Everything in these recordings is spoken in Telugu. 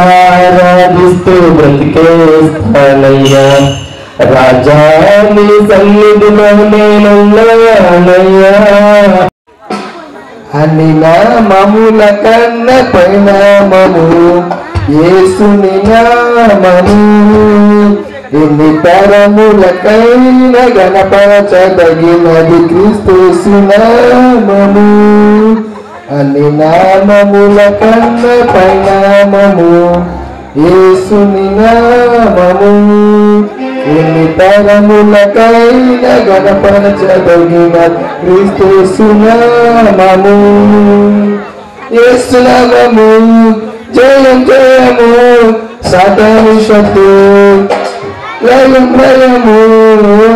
మనసారాధిస్తూ బ్రతికేస్తానయ్యా రాజా నీ సన్నిధిలో నేనున్నానయ్యా అని నామముల కన్న పరిణామము యేసుని నామము ఎన్ని తరములకైన గణపరచదగినది క్రీస్తు నామము అని నామముల కన్న పరిణామము యేసుని నామము ఎన్ని తరములకైన గణపరచదగిన క్రీస్తు నామము యేసు నామము జయం జయము సాతాను శక్తి లయం లయము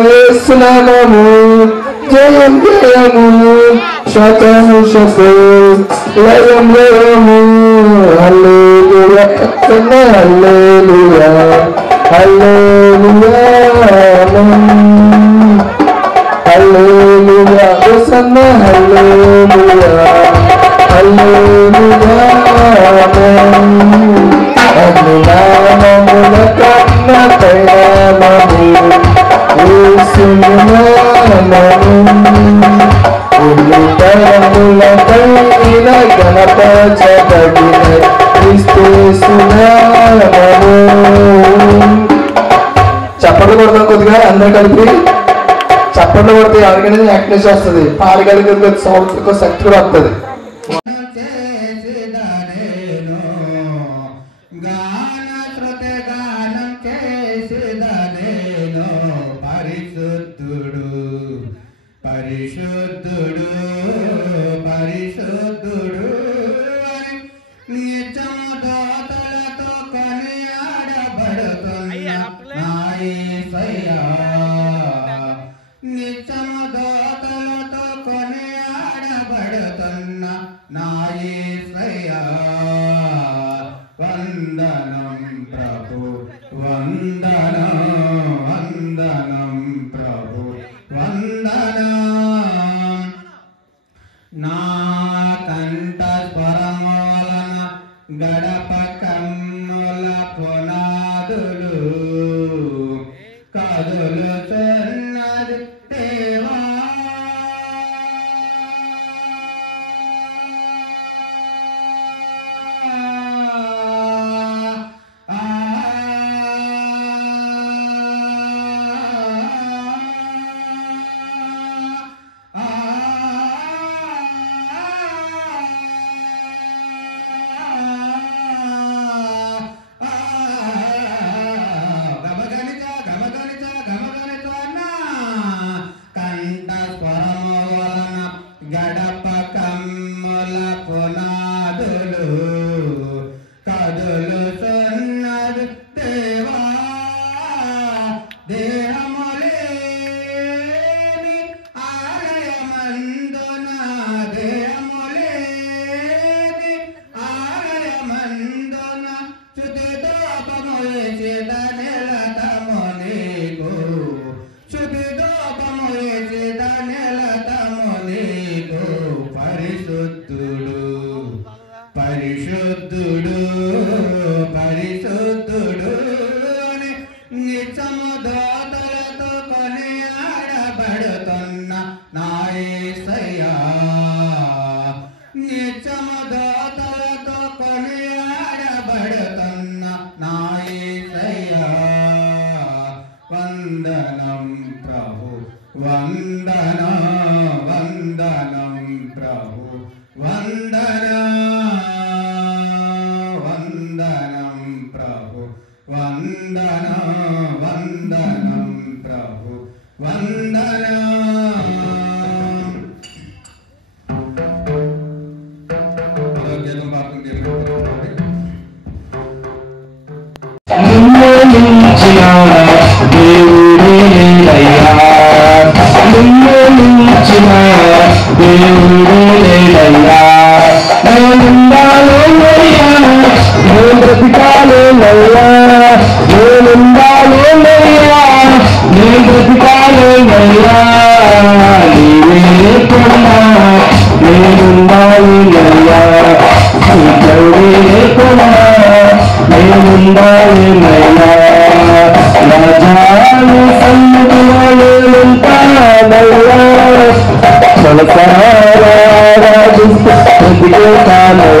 యేసు నామము జయం జయము సాతాను శక్తి లయం లయము హల్లెలూయా హల్లెలూయా హల్లెలూయా హల్లెలూయా హోసన్నా హల్లెలూయా హల్లెలూయా నామముల కన్న పరిణామము యేసుని నామము ఎన్ని తరములకైన గణపరచదగిన క్రీస్తు నామము. చప్పట్లు కొడతాం కొద్దిగా అందరు కలిపి చప్పట్లు కొడితే ఎవరికైనా యాక్టివ్నెస్ వస్తుంది, పాడగలిగే సౌండ్ శక్తి కూడా వస్తుంది. పరిశుద్ధుడు పరిశుద్ధుడు నిత్యము దోతలతో కొనియాడబడుతున్న నా యేసయ్యా నిత్యము దోతలతో కొనియాడబడుతున్న నా యేసయ్యా వందనం ప్రభు వందనం వందనం ప్రభు వందనం నా కంఠ స్వరములన గడప కన్నుల పునాదులు కదులుచున్నది దేవా గడప కమ్ముల పునాదులు కదులుచున్నది దేవా దేహములేని ఆలయమందున దేహములేని ఆలయమందున స్తుతిదోపము చేత నిలతము నీకు స్తుతిదోపము చేత నిలతము నీకు పరిశుద్ధుడు పరిశుద్ధుడు పరిశుద్ధుడు నిత్యము దోతలతో కొనియాడబడుతున్న నా యేసయ్యా నిత్యము దోతలతో కొనియాడబడుతున్న నా యేసయ్యా వందనం ప్రభు వందనం వందనం ప్రభు వందనం వందనం ప్రభు వందనం వందనం ప్రభు వందనం. బ్రతికాలే నయ్యా నీవే లేకుండా నేనుండాలి నయ్యా నీ తోడే లేకుండా నేనుండాలి నయ్యా రాజాను సన్నిధిలో నేనుంటానయ్యా చలసారా రాజిస్తూ బ్రతికే కాలం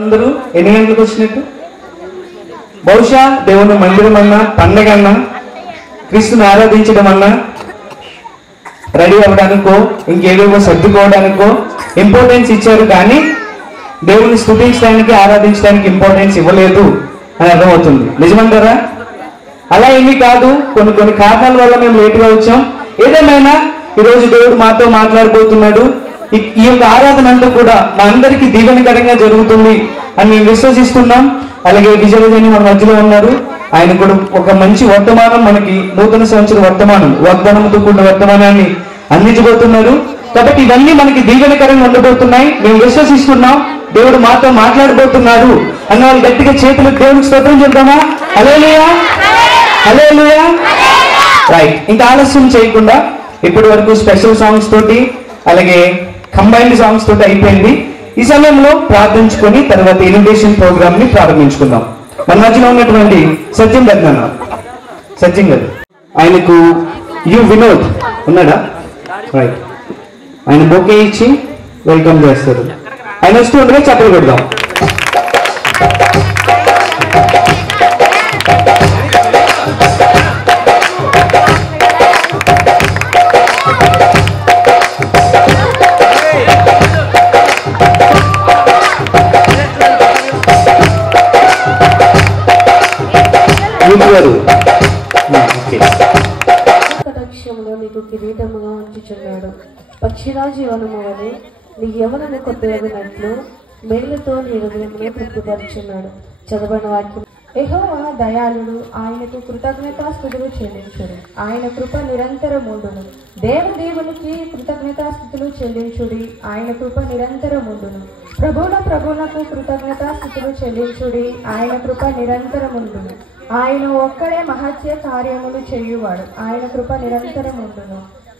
అందరూ ఎన్ని గంటలకు వచ్చినట్టు బహుశా దేవుని మందిరం అన్నా పండగ అన్నా క్రీస్తుని ఆరాధించడం అన్నా రెడీ అవ్వడానికో ఇంకేవేవో సర్దుకోవడానికో ఇంపార్టెన్స్ ఇచ్చారు కానీ దేవుని స్తుతించడానికి ఆరాధించడానికి ఇంపార్టెన్స్ ఇవ్వలేదు అని అర్థమవుతుంది. నిజమంటారా? అలా ఏమీ కాదు, కొన్ని కొన్ని కారణాల వల్ల మేము లేటుగా వచ్చాం. ఏదేమైనా ఈరోజు దేవుడు మాతో మాట్లాడబోతున్నాడు. ఈ యొక్క ఆరాధన అంతా కూడా మా అందరికీ దీవెనకరంగా జరుగుతుంది అని మేము విశ్వసిస్తున్నాం. అలాగే విజయని మన మధ్యలో ఉన్నారు. ఆయన కూడా ఒక మంచి వర్తమానం, మనకి నూతన సంవత్సర వర్తమానం, వాగ్దానంతో కూడిన వర్తమానాన్ని అందించబోతున్నారు. కాబట్టి ఇవన్నీ మనకి దీవెనకరంగా ఉండబోతున్నాయి. మేము విశ్వసిస్తున్నాం దేవుడు మాతో మాట్లాడబోతున్నాడు అన్న వాళ్ళు గట్టిగా చేతులు దేవుడికి స్తోత్రం చెప్తామా? హల్లెలూయా, హల్లెలూయా. రైట్, ఇంకా ఆలస్యం చేయకుండా ఇప్పటి వరకు స్పెషల్ సాంగ్స్ తోటి అలాగే కంబైన్డ్ సాంగ్స్ తోటి అయిపోయింది. ఈ సమయంలో ప్రార్థించుకొని తర్వాత ఇన్విటేషన్ ప్రోగ్రామ్ ని ప్రారంభించుకుందాం. మన మధ్యలో ఉన్నటువంటి సత్యం గారు, సత్యం గారు, ఆయనకు వినోద్ ఉన్నాడా? రైట్, ఆయన బొకే ఇచ్చి వెల్కమ్ చేస్తారు. ఆయన వస్తూ ఉండగా చప్పలు కొడదాం. కటాక్షములో నీకు కిరీటముగా ఉంచుచున్నాడు. పక్షిరాజు యవనము వలె నీ యవనము కొత్తయగినట్లు మేలుతో నీ హృదయమును తృప్తిపరుచున్నాడు. చదవని వాక్యం. యెహోవా దయాళుడు, ఆయనకు కృతజ్ఞతాస్తుతులు చెల్లించుడు. ఆయన కృప నిరంతరముండును. దేవునికి కృతజ్ఞతాస్తుతులు చెల్లించుడి. ఆయన కృప నిరంతరముండును. ప్రభువులకు కృతజ్ఞతాస్తుతులు చెల్లించుడి. ఆయన కృప నిరంతరముండును. ఆయన ఒక్కడే మహత్య కార్యములు చేయువాడు. ఆయన కృప నిరంతరముండును.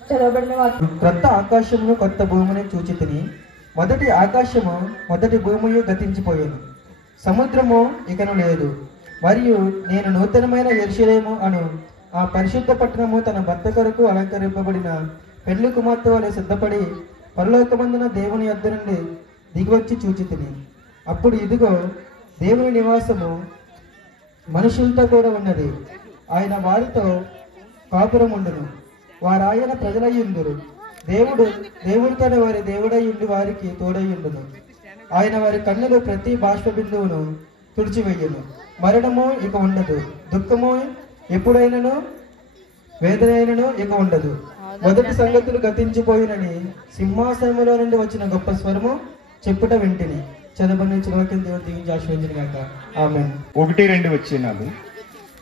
చదవబడిన వాక్యం. క్రొత్త ఆకాశమును కొత్త భూమిని చూచితిని. మొదటి ఆకాశము మొదటి భూమియు గతించిపోయాను, సముద్రము ఇకను లేదు. మరియు నేను నూతనమైన యెరూషలేము అను ఆ పరిశుద్ధ పట్టణము తన భర్త కొరకు అలంకరింపబడిన పెళ్లి కుమార్తె వలె సిద్ధపడి పరలోకమందున దేవుని యొద్ద నుండి దిగివచ్చి చూచితిని. అప్పుడు ఇదిగో దేవుని నివాసము మనుషులతో కూడా ఉన్నది. ఆయన వారితో కాపురం ఉండును. వారాయన ప్రజలయ్యుందురు. దేవుడితోనే వారి దేవుడై ఉండి వారికి తోడై ఉండును. ఆయన వారి కన్నులు ప్రతి బాష్ప బిందువును తుడిచివేయును. మరణము ఇక ఉండదు, దుఃఖము ఎప్పుడైనను, వేదనైనను ఇక ఉండదు. మొదటి సంగతులు గతించిపోయినని సింహాసనములో నుండి వచ్చిన గొప్ప స్వరము చెప్పుట వింటిని. చదవని వాక్యం దేవుడు దీవించి ఆశీర్వదించును గాక. ఆమేన్. 1-2 వచనాలు.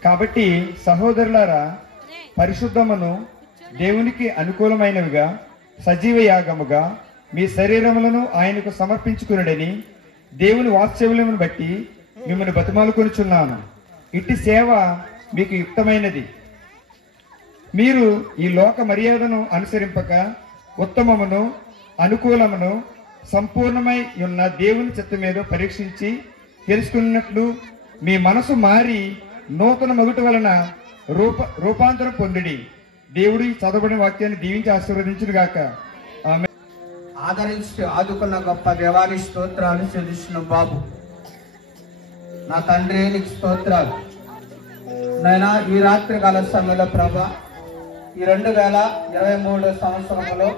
కాబట్టి సహోదరులారా, పరిశుద్ధమును దేవునికి అనుకూలమైనవిగా సజీవ యాగముగా మీ శరీరములను ఆయనకు సమర్పించుకునుడని దేవుని వాత్సల్యమును బట్టి మిమ్మల్ని బతిమాలుకొనుచున్నాను. ఇట్టి సేవ మీకు యుక్తమైనది. మీరు ఈ లోక మర్యాదను అనుసరింపక ఉత్తమమును అనుకూలమును సంపూర్ణమై ఉన్న దేవుని చిత్తమేదో పరీక్షించి తెలుసుకున్నట్లు మీ మనసు మారి నూతన మగుట వలన రూపాంతరం పొందిడి. దేవుడు ఈ చదవబడిన వాక్యాన్ని దీవించి ఆశీర్వదించును గాక. ఆమె ఆదరించి ఆదుకున్న గొప్ప దేవాని స్తోత్రాలు చెల్లిస్తున్న బాబు, నా తండ్రి నీకు స్తోత్రాలు. నైనా ఈ రాత్రి కాల సమయంలో ప్రభా, ఈ 2023 సంవత్సరంలో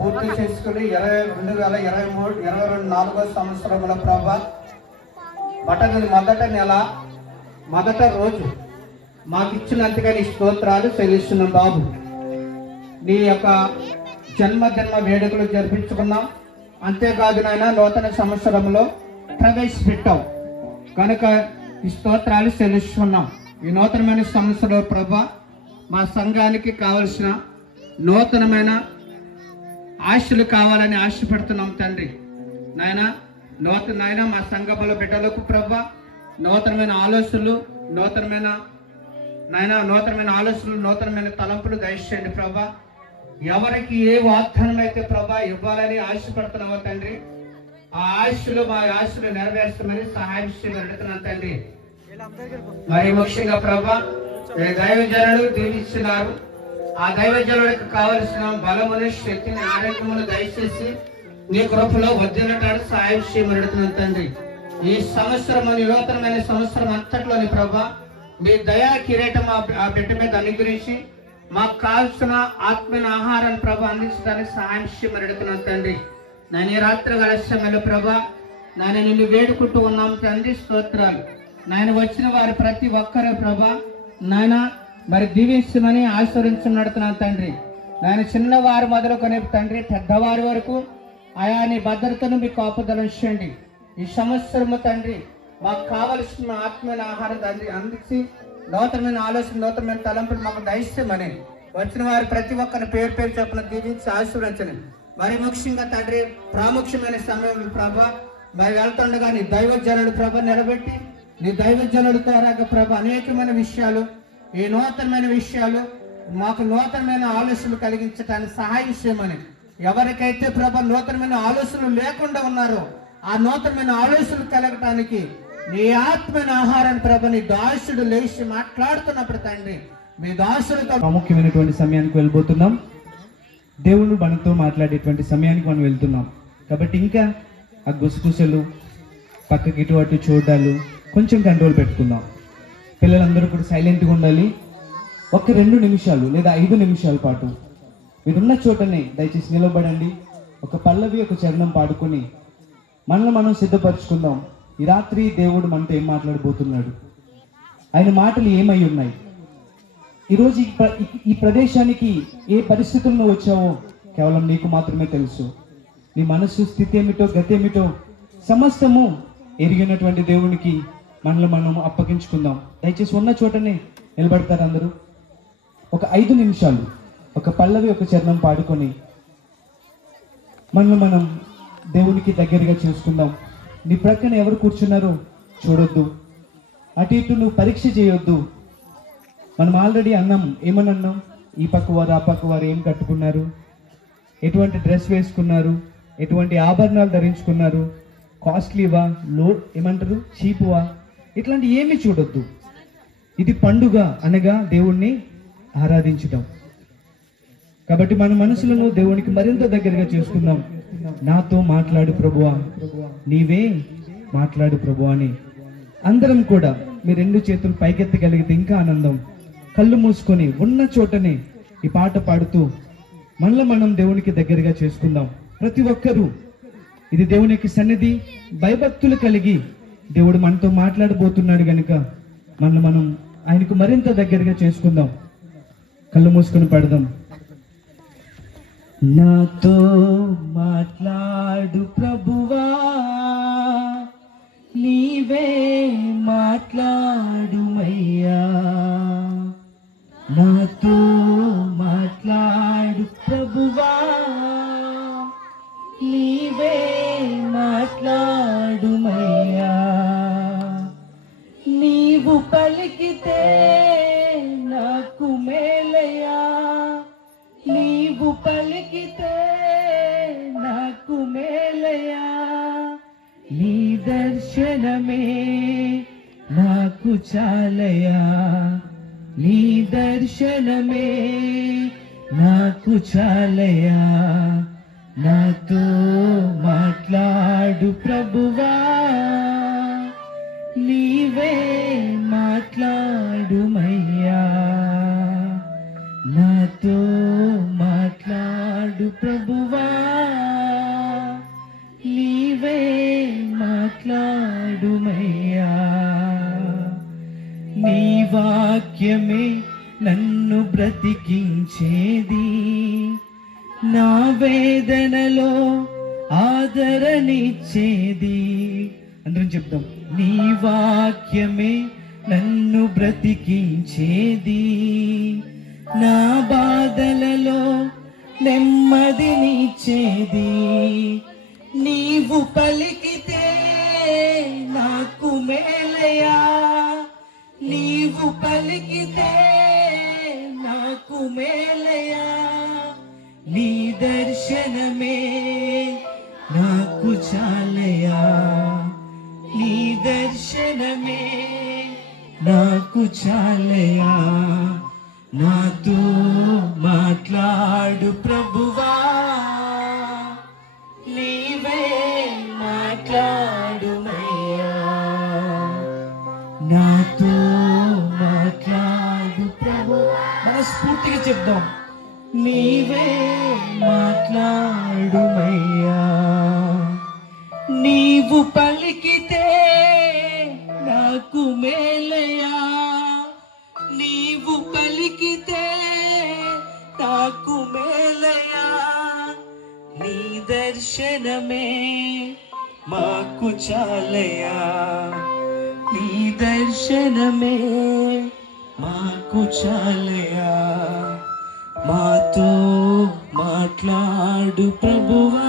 పూర్తి చేసుకుని 2024 సంవత్సరంలో ప్రభా, మొదటి నెల మొదటి రోజు మాకు ఇచ్చినంతగా నీ స్తోత్రాలు చెల్లిస్తున్నాం బాబు. నీ యొక్క జన్మ వేడుకలు జరిపించుకున్నాం. అంతేకాదు నాయన నూతన సంవత్సరంలో ప్రవేశపెట్టాం కనుక ఈ స్తోత్రాలు చెల్లిస్తున్నాం. ఈ నూతనమైన సంవత్సరంలో ప్రభా, మా సంఘానికి కావలసిన నూతనమైన ఆశలు కావాలని ఆశపడుతున్నాం తండ్రి. నాయన మా సంఘముల బిడ్డలకు ప్రభా నూతనమైన ఆలోచనలు, నూతనమైన తలంపులు దయచేయండి ప్రభా. ఎవరికి ఏ వాగ్దానం అయితే ప్రభా ఇవ్వాలని ఆశపడుతున్నామో తండ్రి, ఆ మా ఆశలు నెరవేర్చమని సహాయం చేయమని తండ్రి. మరి ముఖ్యంగా ప్రభా, దైవజనులు దీవిస్తున్నారు. ఆ దైవజనులకు కావలసిన బలమును, శక్తిని, ఆరోగ్యమును దయచేసి నీ కృపలో వర్ధిల్లటానికి సహాయం చేయమని తండ్రి. ఈ సంవత్సరం నూతనమైన సంవత్సరం అంతట్లోని ప్రభా మీ దయా కిరీటం ఆ బిడ్డ మీద అనుగ్రహించి మాకు కావాల్సిన ఆత్మీయ ఆహారాన్ని ప్రభా అందించడానికి సహాయం చేయమని తండ్రి. నేను ఈ రాత్రి గలసమయంలో ప్రభా నిన్ను వేడుకుంటూ ఉన్నాం తండ్రి. స్తోత్రాలు. నాయన వచ్చిన వారి ప్రతి ఒక్కరే ప్రభా నాయన మరి దీవించమని ఆశీర్వదించున్నాడుతున్నాను తండ్రి. నాయన చిన్నవారు మొదలుకొని తండ్రి పెద్దవారి వరకు ఆయా నీ భద్రతను మీకు కాపుదలించండి. ఈ సంవత్సరము తండ్రి మాకు కావలసిన ఆత్మీయ ఆహారం తండ్రి అందించి నూతనమైన ఆలోచన, నూతనమైన తలంపులు మాకు దయచేయమని వచ్చిన వారి ప్రతి ఒక్కరిని పేరు చొప్పున దీవించి ఆశీర్వదించండి. మరి ముఖ్యంగా తండ్రి ప్రాముఖ్యమైన సమయంలో ప్రభా మరి వెళ్తుండగా నీ దైవజనుడు ప్రభ నిలబెట్టి నీ దైవజనుడు ద్వారా ప్రభ అనేకమైన విషయాలు, ఈ నూతనమైన విషయాలు మాకు నూతనమైన ఆలోచనలు కలిగించడానికి సహాయం చేయమని, ఎవరికైతే ప్రభ నూతనమైన ఆలోచనలు లేకుండా ఉన్నారో ఆ నూతనమైన ఆలోచనలు కలగటానికి నీ ఆత్మైన ఆహారాన్ని ప్రభ నీ దాసుడు లేచి మాట్లాడుతున్నప్పుడు తండ్రి మీ దాసులతో ప్రాముఖ్యమైనటువంటి సమయానికి వెళ్ళిపోతున్నాం. దేవుడు మనతో మాట్లాడేటువంటి సమయానికి మనం వెళ్తున్నాం కాబట్టి ఇంకా ఆ గుసగుసలు, పక్కకి ఇటు అటు చూడాలు కొంచెం కంట్రోల్ పెట్టుకుందాం. పిల్లలందరూ కూడా సైలెంట్గా ఉండాలి. ఒక 2 నిమిషాలు లేదా 5 నిమిషాల పాటు మీరున్న చోటనే దయచేసి నిలబడండి. ఒక పల్లవి, ఒక చరణం పాడుకొని మనల్ని మనం సిద్ధపరచుకుందాం. ఈ రాత్రి దేవుడు మనతో ఏం మాట్లాడబోతున్నాడు, ఆయన మాటలు ఏమై ఉన్నాయి, ఈరోజు ఈ ప్రదేశానికి ఏ పరిస్థితుల్లో వచ్చావో కేవలం నీకు మాత్రమే తెలుసు. నీ మనస్సు స్థితి ఏమిటో, గతి ఏమిటో సమస్తము ఎరిగినటువంటి దేవునికి మనల్ని మనం అప్పగించుకుందాం. దయచేసి ఉన్న చోటనే నిలబడతారు అందరూ. ఒక 5 నిమిషాలు ఒక పల్లవి, ఒక చరణం పాడుకొని మనల్ని మనం దేవునికి దగ్గరగా చేసుకుందాం. నీ ప్రక్కన ఎవరు కూర్చున్నారో చూడొద్దు, అటు ఇటు నువ్వు పరీక్ష చేయొద్దు. మనం ఆల్రెడీ అన్నాం, ఏమని అన్నాం, ఈ పక్క వారు ఆ పక్క వారు ఏం కట్టుకున్నారు, ఎటువంటి డ్రెస్ వేసుకున్నారు, ఎటువంటి ఆభరణాలు ధరించుకున్నారు, కాస్ట్లీవా, ఏమంటారు చీపువా, ఇట్లాంటి ఏమీ చూడొద్దు. ఇది పండుగ అనగా దేవుణ్ణి ఆరాధించటం. కాబట్టి మన మనసులను దేవునికి మరింత దగ్గరగా చేసుకుందాం. నాతో మాట్లాడు ప్రభువా, నీవే మాట్లాడు ప్రభువా అని అందరం కూడా మీ 2 చేతులు పైకెత్తగలిగితే ఇంకా ఆనందం. కళ్ళు మూసుకొని ఉన్న చోటనే ఈ పాట పాడుతూ మనలో మనం దేవునికి దగ్గరగా చేసుకుందాం. ప్రతి ఒక్కరూ ఇది దేవుని యొక్క సన్నిధి, భయభక్తులు కలిగి దేవుడు మనతో మాట్లాడబోతున్నాడు గనుక మనల్ని మనం ఆయనకు మరింత దగ్గరగా చేసుకుందాం. కళ్ళు మూసుకొని పాడదాం. నాతో మాట్లాడు ప్రభువా, నీవే మాట్లాడుమయ్యా. నాతో మాట్లాడు ప్రభువా, నీవే మాట్లాడుమయ్యా. నీవు పలికితే నాకు మేలయ్యా, నీవు పలికితే నాకు మేలయ్యా. నీ దర్శనమే నాకు చాలయ్యా, నీ దర్శనమే నాకు చాలయ్యా. నాతో మాట్లాడు ప్రభువా, నీవే మాట్లాడుమయ్యా. నాతో మాట్లాడు ప్రభువా, నీవే మాట్లాడుమయ్యా. నీ వాక్యమే నన్ను బ్రతికించేది, నా వేదనలో ఆదరణిచ్చేది. అందరం చెప్తాం. నీ వాక్యమే నన్ను బ్రతికించేది, నా బాధలలో నెమ్మదినిచ్చేది. నీవు పలికితే నాకు మేలయ్యా, నీవు పలికితే నాకు మేలయ్యా. నీ దర్శనమే నాకు చాలయ్యా, నీ దర్శనమే నాకు చాలయ్యా. నాతో మాట్లాడు ప్రభువా, నీవే మాట్లాడుమయ్యా. నాతో మాట్లాడు ప్రభువా. మనస్ఫూర్తిగా చెప్దాం. నీవే మాట్లాడుమయ్యా. నీవు పలికితే నాకు మేలయ్యా, నీవు పలికితే నాకు మేలయ్యా. నీ దర్శనమే మాకు చాలయ్యా, నీ దర్శనమే మాకు చాలయ్యా. మాతో మాట్లాడు ప్రభువా,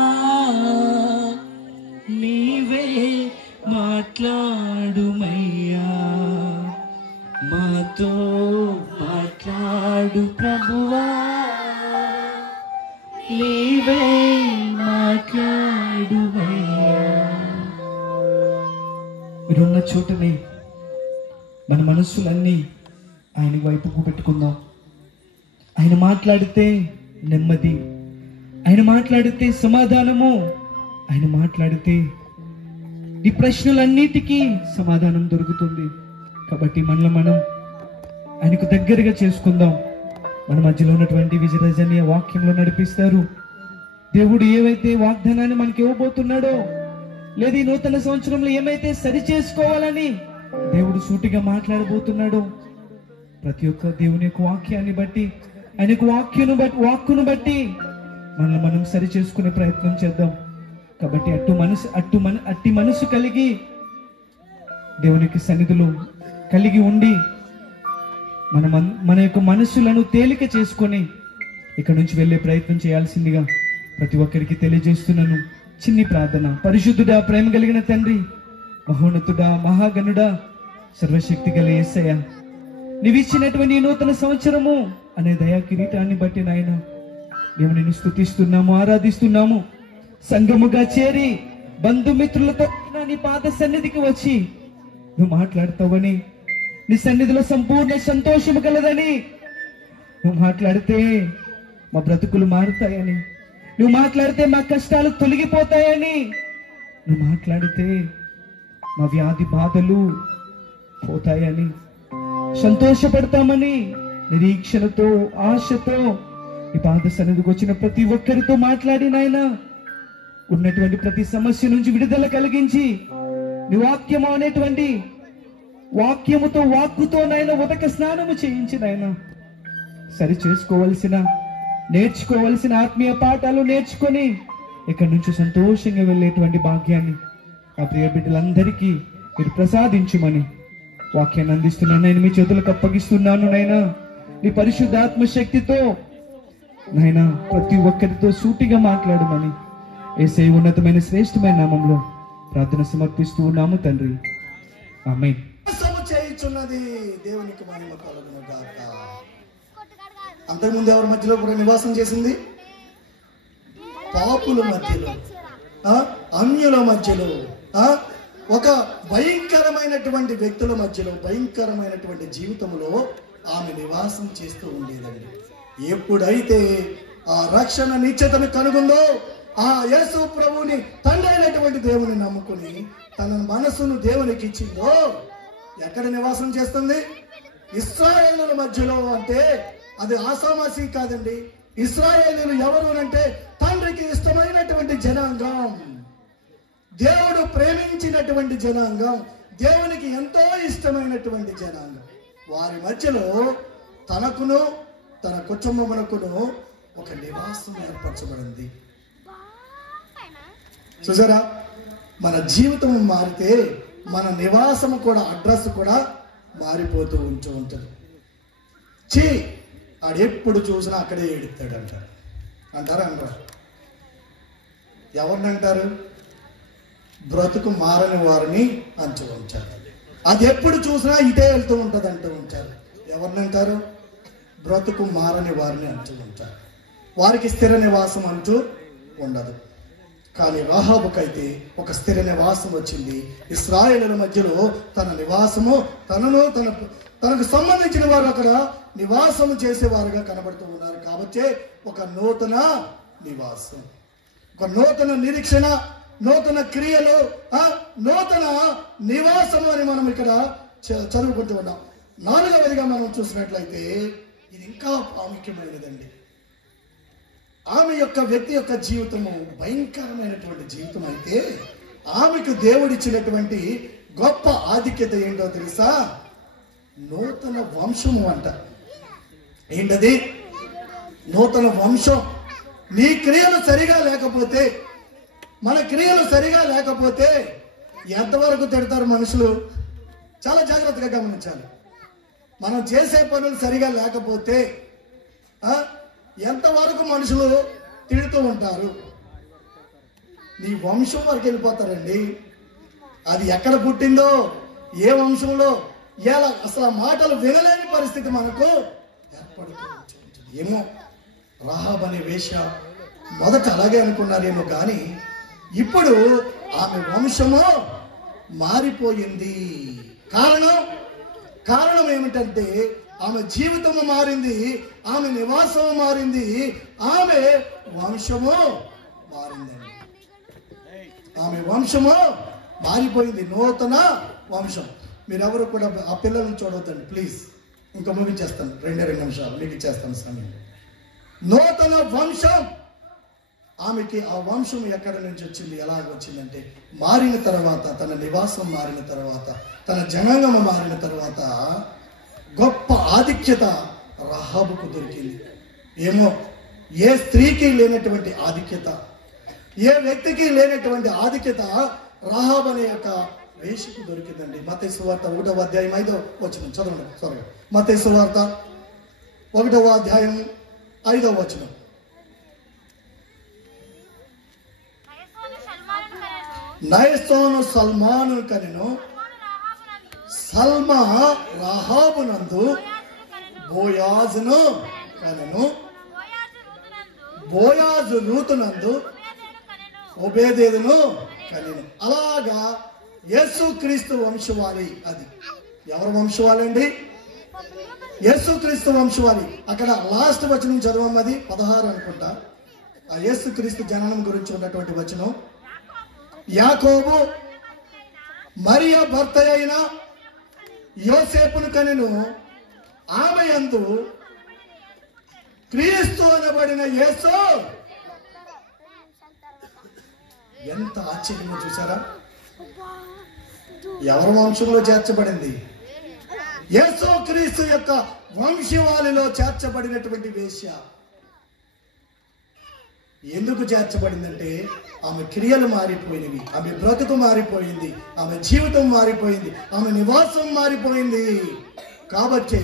నీవే మాట్లాడుమయ్యా. మాతో మాట్లాడు ప్రభువా, నీవే మాట్లాడుమయ్యా. మీరున్న చోటనే మన మనస్సులన్నీ ఆయన వైపుకు పెట్టుకుందాం. ఆయన మాట్లాడితే నెమ్మది, ఆయన మాట్లాడితే సమాధానము, ఆయన మాట్లాడితే ఈ ప్రశ్నలన్నిటికీ సమాధానం దొరుకుతుంది. కాబట్టి మనలో మనం ఆయనకు దగ్గరగా చేసుకుందాం. మన మధ్యలో ఉన్నటువంటి విజయరాజని వాక్యంలో నడిపిస్తారు. దేవుడు ఏవైతే వాగ్దానాన్ని మనకి ఇవ్వబోతున్నాడో, లేదా ఈ నూతన సంవత్సరంలో ఏమైతే సరి చేసుకోవాలని దేవుడు సూటిగా మాట్లాడబోతున్నాడో, ప్రతి ఒక్క దేవుని యొక్క వాక్యాన్ని బట్టి, ఆయనకు వాక్కును బట్టి మనల్ని మనం సరి చేసుకునే ప్రయత్నం చేద్దాం. కాబట్టి అట్టి మనసు కలిగి దేవునికి సన్నిధిలో కలిగి ఉండి మన యొక్క మనసులను తేలిక చేసుకొని ఇక్కడ నుంచి వెళ్ళే ప్రయత్నం చేయాల్సిందిగా ప్రతి ఒక్కరికి తెలియజేస్తున్నాను. చిన్ని ప్రార్థన. పరిశుద్ధుడా, ప్రేమ కలిగిన తండ్రి, మహోన్నతుడా, మహాగణుడా, సర్వశక్తి గల యేసయ్య, నీవిచ్చినటువంటి నూతన సంవత్సరము అనే దయా కిరీటాన్ని బట్టి నాయన మేము నిన్ను స్తుతిస్తున్నాము, ఆరాధిస్తున్నాము. సంఘముగా చేరి బంధుమిత్రులతో నీ పాద సన్నిధికి వచ్చి నువ్వు మాట్లాడతావని, నీ సన్నిధిలో సంపూర్ణ సంతోషము కలదని నువ్వు మాట్లాడితే మా బ్రతుకులు మారుతాయని, నువ్వు మాట్లాడితే మా కష్టాలు తొలగిపోతాయని, నువ్వు మాట్లాడితే మా వ్యాధి బాధలు పోతాయని, సంతోషపడతామని నిరీక్షణతో ఆశతో ఈ బాధ సన్నిధికి వచ్చిన ప్రతి ఒక్కరితో మాట్లాడి నాయన ఉన్నటువంటి ప్రతి సమస్య నుంచి విడుదల కలిగించి నీ వాక్యము అనేటువంటి వాక్యముతో వాక్కుతో నాయన ఉదక స్నానము చేయించి నాయన సరి చేసుకోవలసిన నేర్చుకోవలసిన ఆత్మీయ పాఠాలు నేర్చుకొని ఇక్కడి నుంచి సంతోషంగా వెళ్ళేటువంటి భాగ్యాన్ని ఆ ప్రియ బిడ్డలందరికీ మీరు ప్రసాదించుమని వాక్యాన్ని అందిస్తున్నాను. నేను మీ చేతులకు అప్పగిస్తున్నాను నైనా. నీ పరిశుద్ధాత్మ శక్తితో నైనా ప్రతి ఒక్కరితో సూటిగా మాట్లాడమని యేసయ్య ఉన్నతమైన శ్రేష్టమైన నామంలో ప్రార్థన సమర్పిస్తూ ఉన్నాము తండ్రి. ఆమేన్. చేయుచున్నది దేవునికి మహిమ కలుగును గాక. అంతకుముందు ఎవరి మధ్యలో కూడా నివాసం చేసింది? పాపుల మధ్యలో, అన్యుల మధ్యలో, ఒక భయంకరమైనటువంటి వ్యక్తుల మధ్యలో, భయంకరమైనటువంటి జీవితంలో ఆమె నివాసం చేస్తూ ఉండేదండి. ఎప్పుడైతే ఆ రక్షణ నిశ్చయతను కనుగొందో, ఆ యేసు ప్రభువుని తండ్రి అయినటువంటి దేవుని నమ్ముకుని తన మనసును దేవునికి ఇచ్చిందో, ఎక్కడ నివాసం చేస్తుంది? ఇశ్రాయేలుల మధ్యలో. అంటే అది ఆసామాసి కాదండి. ఇశ్రాయేలులు ఎవరు అంటే తండ్రికి ఇష్టమైనటువంటి జనాంగం, దేవుడు ప్రేమించినటువంటి జనాంగం, దేవునికి ఎంతో ఇష్టమైనటువంటి జనాంగం. వారి మధ్యలో తనకును తన కుటుంబమునకును ఒక నివాసం ఏర్పరచబడింది. చూసారా, మన జీవితం మారితే మన నివాసము కూడా, అడ్రస్ కూడా మారిపోతూ ఉంటుంది. ఆడెప్పుడు చూసినా అక్కడే ఏడుతాడు అంటారు. అంటారా? అంటారు. ఎవరిని అంటారు? బ్రతుకు మారని వారిని అంటూ ఉంటారు. అది ఎప్పుడు చూసినా ఇటే వెళ్తూ ఉంటుంది అంటూ ఉంటారు. ఎవరిని అంటారు? బ్రతుకు మారని వారిని అంటూ ఉంటారు. వారికి స్థిర నివాసం అంటూ ఉండదు. కానీ రాహాబుకైతే ఒక స్థిర నివాసం వచ్చింది. ఇశ్రాయేలుల మధ్యలో తన నివాసము, తనకు సంబంధించిన వారు అక్కడ నివాసము చేసేవారుగా కనబడుతూ ఉన్నారు. కాబట్టి ఒక నూతన నివాసం, ఒక నూతన నిరీక్షణ, నూతన క్రియలు, నూతన నివాసము అని మనం ఇక్కడ చదువుకుంటూ ఉన్నాం. 4వదిగా మనం చూసినట్లయితే ఇది ఇంకా ప్రాముఖ్యమైనదండి. ఆమె యొక్క వ్యక్తి యొక్క జీవితము భయంకరమైనటువంటి జీవితం అయితే, ఆమెకు దేవుడిచ్చినటువంటి గొప్ప ఆధిక్యత ఏంటో తెలుసా? నూతన వంశము అంట. ఏంటది? నూతన వంశం. నీ క్రియలు సరిగా లేకపోతే, మన క్రియలు సరిగా లేకపోతే ఎంతవరకు తిడతారు మనుషులు? చాలా జాగ్రత్తగా గమనించాలి. మనం చేసే పనులు సరిగా లేకపోతే ఎంతవరకు మనుషులు తిడుతూ ఉంటారు? నీ వంశం వరకు వెళ్ళిపోతారండి. అది ఎక్కడ పుట్టిందో, ఏ వంశంలో, ఎలా అసలు ఆ మాటలు వినలేని పరిస్థితి మనకు ఏర్పడుతూ ఉంటుంది. ఏమో రాహాబ్ అనే వేశ్య మొదట అలాగే అనుకున్నారేమో, కానీ ఇప్పుడు ఆమె వంశము మారిపోయింది. కారణం ఏమిటంటే ఆమె జీవితము మారింది, ఆమె నివాసము మారింది, ఆమె వంశము మారిందండి. ఆమె వంశము మారిపోయింది, నూతన వంశం. మీరెవరు కూడా ఆ పిల్లల్ని చూడవద్దండి ప్లీజ్. ఇంకా ముగించేస్తాను, 2 నిమిషాలు మీకు ఇచ్చేస్తాను సమయం. నూతన వంశం. ఆమెకి ఆ వంశం ఎక్కడి నుంచి వచ్చింది, ఎలా వచ్చిందంటే మారిన తర్వాత, తన నివాసం మారిన తర్వాత, తన జనాంగము మారిన తర్వాత గొప్ప ఆధిక్యత రాహాబుకు దొరికింది. ఏమో ఏ స్త్రీకి లేనటువంటి ఆధిక్యత, ఏ వ్యక్తికి లేనటువంటి ఆధిక్యత రాహాబ్ అనే యొక్క వేశ్యకు దొరికిందండి. మత్తయి సువార్త 1వ అధ్యాయం 5వ వచనం చదవండి. త్వరగా మత్తయి సువార్త 1వ అధ్యాయం 5వ వచనం. నయసోను సల్మాను కనెను, సల్మా రాహాబునందు బోయాజును కనెను, బోయాజు రూతునందు ఒబేదేదును కనెను. అలాగా యేసు క్రీస్తు వంశవాళి. అది ఎవరి వంశవాళి అండి? యేసుక్రీస్తు వంశవాళి. అక్కడ లాస్ట్ వచనం చదవమ్మది 16 అనుకుంటా. ఆ యేసుక్రీస్తు జననం గురించి ఉన్నటువంటి వచనం. యాకోబు మరియ భర్త అయిన యోసేపును కనెను, ఆమె యందు క్రీస్తు అనబడిన యేసు. ఎంత ఆశ్చర్యంగా చూసారా? ఎవరి వంశంలో చేర్చబడింది? యేసు క్రీస్తు యొక్క వంశవాళిలో చేర్చబడినటువంటి వేశ్య. ఎందుకు చేర్చబడిందంటే ఆమె క్రియలు మారిపోయినవి, ఆమె బ్రతుకు మారిపోయింది, ఆమె జీవితం మారిపోయింది, ఆమె నివాసం మారిపోయింది. కాబట్టి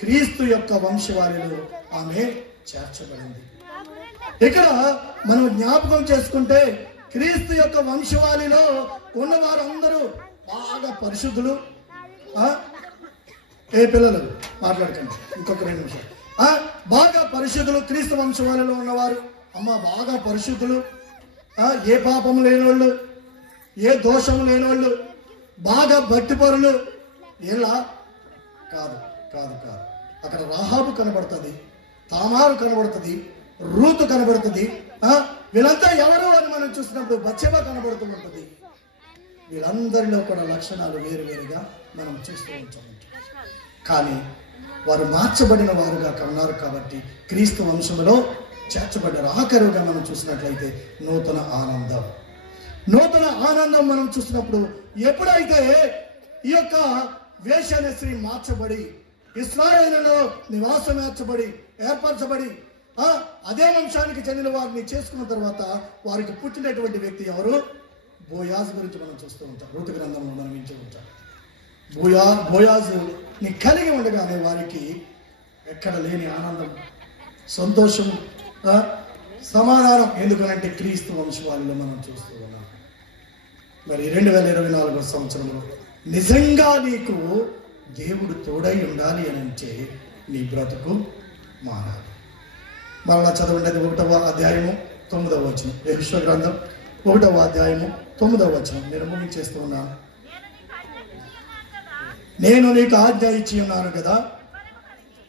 క్రీస్తు యొక్క వంశవాళిలో ఆమె చేర్చబడింది. ఇక్కడ మనం జ్ఞాపకం చేసుకుంటే క్రీస్తు యొక్క వంశవాళిలో ఉన్న వారందరూ బాగా పరిశుద్ధులు. ఏ పిల్లలు మాట్లాడకండి, ఇంకొక 2 నిమిషాలు. బాగా పరిశుద్ధులు క్రీస్తు వంశవాళిలో ఉన్నవారు. అమ్మ బాగా పరిశుద్ధులు, ఏ పాపం లేనివాళ్ళు, ఏ దోషం లేనివాళ్ళు, బాగా భక్తిపరులు. ఇలా కాదు కాదు కాదు. అక్కడ రాహాబు కనబడుతుంది, తామారు కనబడుతుంది, రూతు కనబడుతుంది. వీళ్ళంతా ఎవరు అని మనం చూసినప్పుడు బత్షెబ కనబడుతూ ఉంటుంది. వీళ్ళందరిలో కూడా లక్షణాలు వేరువేరుగా మనం చూస్తూ ఉంటాం. కానీ వారు మార్చబడిన వారుగా ఉన్నారు కాబట్టి క్రీస్తు వంశంలో చేర్చబడ్డారు. ఆఖరుగా మనం చూసినట్లయితే నూతన ఆనందం. నూతన ఆనందం మనం చూసినప్పుడు ఎప్పుడైతే ఈ యొక్క వేశ్య స్త్రీ మార్చబడి ఇశ్రాయేలులో నివాసం ఏర్పరచబడి అదే వంశానికి చెందిన వారిని చేసుకున్న తర్వాత వారికి పుట్టినటువంటి వ్యక్తి ఎవరు? బోయాజు గురించి మనం చూస్తూ ఉంటాం. ఋతు గ్రంథంలో మనం వింటూ ఉంటాం. బోయాజుని కలిగి ఉండగానే వారికి ఎక్కడ లేని ఆనందం, సంతోషం, సమాధానం. ఎందుకనంటే క్రీస్తు వంశవాళిలో మనం చూస్తూ ఉన్నాం. మరి 2024 సంవత్సరంలో నిజంగా నీకు దేవుడు తోడై ఉండాలి అని అంటే నీ బ్రతుకు మారాలి. మరలా చదవండి. 1వ అధ్యాయము 9వ వచనం. యెహోషువ గ్రంథం 1వ అధ్యాయము 9వ వచనం. నేను ముగించేస్తూ ఉన్నాను. నేను నీకు ఆజ్ఞ ఇచ్చి ఉన్నాను కదా,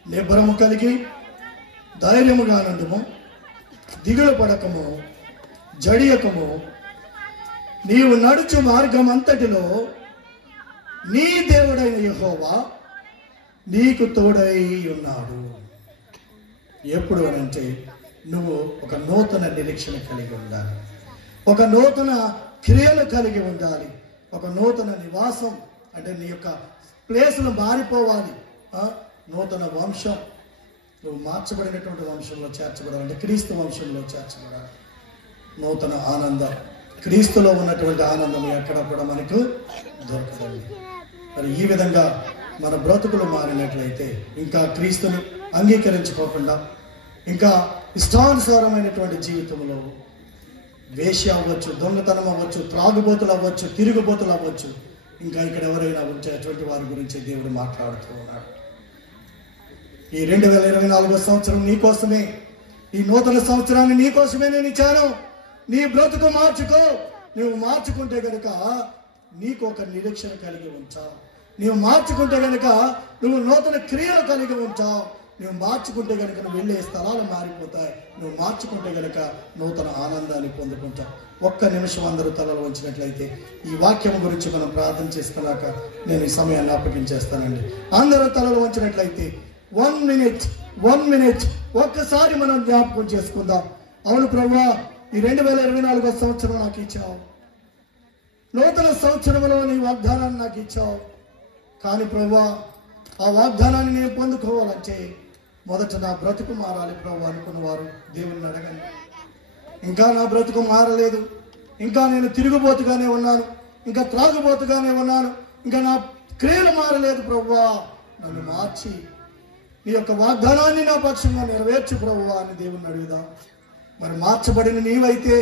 నిబ్బరము కలిగి ధైర్యముగా నుండుము, దిగులు పడకము, జడియకము. నీవు నడుచు మార్గం అంతటిలో నీ దేవుడైన యెహోవా నీకు తోడై ఉన్నాడు. ఎప్పుడు అనంటే నువ్వు ఒక నూతన నిరీక్షణ కలిగి ఉండాలి, ఒక నూతన క్రియలు కలిగి ఉండాలి, ఒక నూతన నివాసం. అంటే నీ యొక్క ప్లేసులు మారిపోవాలి. నూతన వంశం, నువ్వు మార్చబడినటువంటి వంశంలో చేర్చబడాలి. అంటే క్రీస్తు వంశంలో చేర్చబడాలి. నూతన ఆనందం, క్రీస్తులో ఉన్నటువంటి ఆనందం ఎక్కడ కూడా మనకు దొరకదండి. మరి ఈ విధంగా మన బ్రతుకులు మారినట్లయితే ఇంకా క్రీస్తుని అంగీకరించుకోకుండా ఇంకా ఇష్టానుసారమైనటువంటి జీవితంలో వేశ్య అవ్వచ్చు, దొంగతనం అవ్వచ్చు, త్రాగుబోతులు అవ్వచ్చు, తిరుగుబోతులు అవ్వచ్చు, ఇంకా ఇక్కడ ఎవరైనా ఉంటే అటువంటి వారి గురించి దేవుడు మాట్లాడుతూ ఉన్నాడు. ఈ 2024 సంవత్సరం నీకోసమే, ఈ నూతన సంవత్సరాన్ని నీకోసమే నేను ఇచ్చాను. నీ బ్రతుకు మార్చుకో. నువ్వు మార్చుకుంటే గనుక నీకు ఒక నిరీక్షణ కలిగి ఉంటావు. నువ్వు మార్చుకుంటే గనుక నువ్వు నూతన క్రియలు కలిగి ఉంటావు. నువ్వు మార్చుకుంటే గనుక నువ్వు వెళ్ళే స్థలాలు మారిపోతాయి. నువ్వు మార్చుకుంటే గనుక నూతన ఆనందాన్ని పొందుకుంటావు. ఒక్క నిమిషం అందరూ తలలు వంచినట్లయితే ఈ వాక్యం గురించి మనం ప్రార్థన చేసుకున్నాక నేను ఈ సమయాన్ని అప్పగించేస్తానండి. అందరూ తలలు వంచినట్లయితే 1 మినిట్ ఒక్కసారి మనం జ్ఞాపకం చేసుకుందాం. అవును ప్రభువా, ఈ 2024 సంవత్సరం నాకు ఇచ్చావు. నూతన సంవత్సరంలో నీ వాగ్దానాన్ని నాకు ఇచ్చావు. కానీ ప్రభువా, ఆ వాగ్దానాన్ని నేను పొందుకోవాలంటే మొదట నా బ్రతుకు మారాలి ప్రభు అనుకున్న వారు దేవుణ్ణి అడగండి. ఇంకా నా బ్రతుకు మారలేదు, ఇంకా నేను తిరుగుబోతుగానే ఉన్నాను, ఇంకా త్రాగుబోతుగానే ఉన్నాను, ఇంకా నా క్రియలు మారలేదు ప్రభువా, నన్ను మార్చి నీ యొక్క వాగ్దానాన్ని నా పక్షంగా నెరవేర్చు ప్రభువా అని దేవుణ్ణి అడుగుదాం. మరి మార్చబడిన నీవైతే,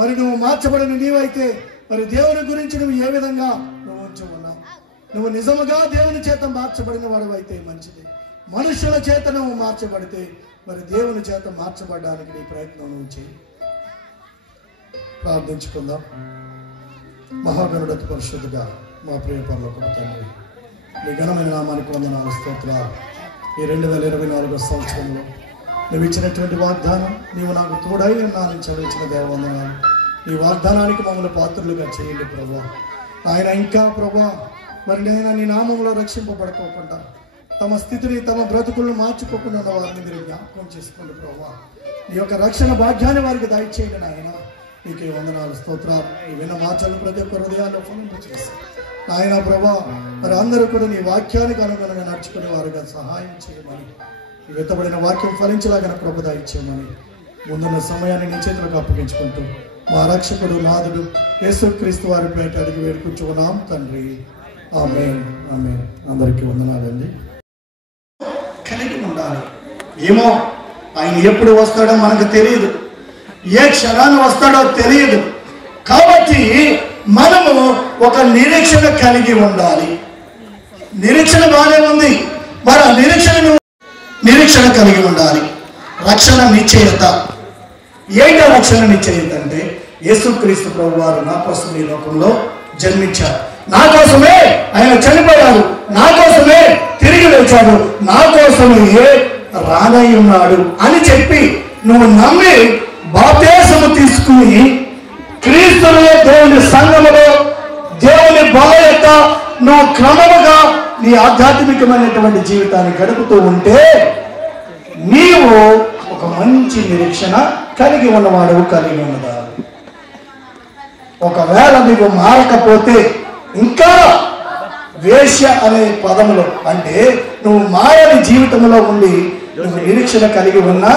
మరి నువ్వు మార్చబడిన నీవైతే మరి దేవుని గురించి నువ్వు ఏ విధంగా నువ్వు ఉంచి ఉన్నావు? నువ్వు నిజముగా దేవుని చేత మార్చబడిన వాడు అయితే మంచిది. మనుషుల చేత నువ్వు మార్చబడితే మరి దేవుని చేత మార్చబడడానికి నీ ప్రయత్నం నువ్వు చేయి. ప్రార్థించుకుందాం. మహాగణుడత పరిశుద్ధుగా మా ప్రియ పరలోకపు తండ్రి, నీ ఘనమైన నామానికి వందనాలు, స్తోత్రాలు. ఈ 2024 సంవత్సరంలో నువ్వు ఇచ్చినటువంటి వాగ్దానం నీవు నాకు తోడై ఉన్నానని చదివించిన దేవవందనాలు. ఈ వాగ్దానానికి మమ్మల్ని పాత్రులుగా చేయండి ప్రభా. ఆయన ఇంకా ప్రభా మరి నేను నీ నామంలో రక్షింపబడుకోకుండా తమ స్థితిని తమ బ్రతుకులను మార్చుకోకుండా ఉన్న వారిని మీరు జ్ఞాపకం చేసుకోండి ప్రభా. నీ యొక్క రక్షణ భాగ్యాన్ని వారికి దయచేయండి నాయన. నీకే వందనాలు, స్తోత్రాలు. ఈ విన్న మాటలు ప్రతి ఒక్క హృదయాల్లో ఫలింపచేసి నాయన ప్రభా మరి అందరూ కూడా నీ వాక్యానికి అనుగుణంగా నడుచుకునే వారుగా సహాయం చేయమని, ఈ వెత్తబడిన వాక్యం ఫలించేలాగా కృప దయచేయమని ముందున్న సమయాన్ని నీ చేతులకు అప్పగించుకుంటూ మా రక్షకుడు నాథుడు యేసుక్రీస్తు వారి పేట అడిగి వేడుకుంటున్నాం తండ్రి. ఆమేన్, ఆమేన్. అందరికీ వందనాలండి. కలిగి ఉండాలి. ఏమో ఆయన ఎప్పుడు వస్తాడో మనకు తెలియదు, ఏ క్షణాన్ని వస్తాడో తెలియదు. కాబట్టి మనము ఒక నిరీక్షణ కలిగి ఉండాలి. నిరీక్షణ బాగానే ఉంది, మరి ఆ నిరీక్షణ కలిగి ఉండాలి. రక్షణ నిశ్చయత. ఏంటో రక్షణ నిశ్చయత అంటే యేసుక్రీస్తు ప్రభువారు నా కోసం ఈ లోకంలో జన్మించారు, నా కోసమే ఆయన చనిపోయారు, నా కోసమే తిరిగి లేచాడు, నా కోసమే రానై ఉన్నాడు అని చెప్పి నువ్వు నమ్మి బాప్తిస్మము తీసుకుని క్రీస్తులో దేవుని సంఘములో దేవుని బాధ్యత నువ్వు క్రమముగా నీ ఆధ్యాత్మికమైనటువంటి జీవితాన్ని గడుపుతూ ఉంటే నీవు ఒక మంచి నిరీక్షణ కలిగి ఉన్నవాడు, కలిగి ఉన్నదా. ఒకవేళ నీవు మారకపోతే ఇంకా వేశ్య అనే పదములో అంటే నువ్వు మారని జీవితంలో ఉండి నువ్వు నిరీక్షణ కలిగి ఉన్నా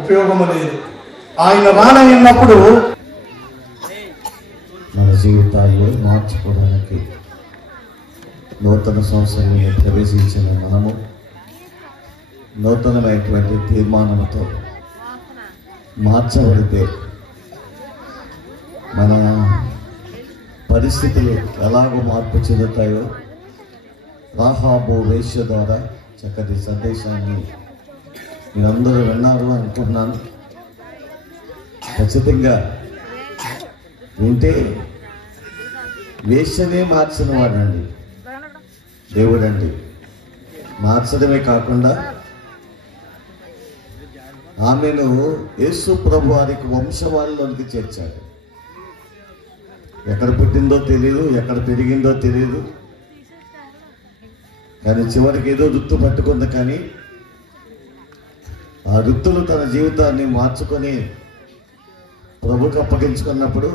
ఉపయోగము లేదు. ఆయన రానయ్యున్నప్పుడు మన జీవితాల్లో మార్చుకోవడానికి నూతన సంవత్సరంలో ప్రవేశించిన మనము నూతనమైనటువంటి తీర్మానంతో మార్చబడితే మన పరిస్థితులు ఎలాగో మార్పు చెందుతాయో రాహాబు వేశ్య ద్వారా చక్కటి సందేశాన్ని మీరందరూ విన్నారు అనుకుంటున్నాను. ఖచ్చితంగా వింటే వేశ్యనే మార్చిన వాడండి దేవుడండి. మార్చడమే కాకుండా ఆమెను యేసు ప్రభు వారికి వంశవాళ్ళలోనికి చేర్చాడు. ఎక్కడ పుట్టిందో తెలియదు, ఎక్కడ పెరిగిందో తెలియదు, కానీ చివరికి ఏదో రుత్తు పట్టుకుంది. కానీ ఆ రుత్తులు తన జీవితాన్ని మార్చుకొని ప్రభుకు అప్పగించుకున్నప్పుడు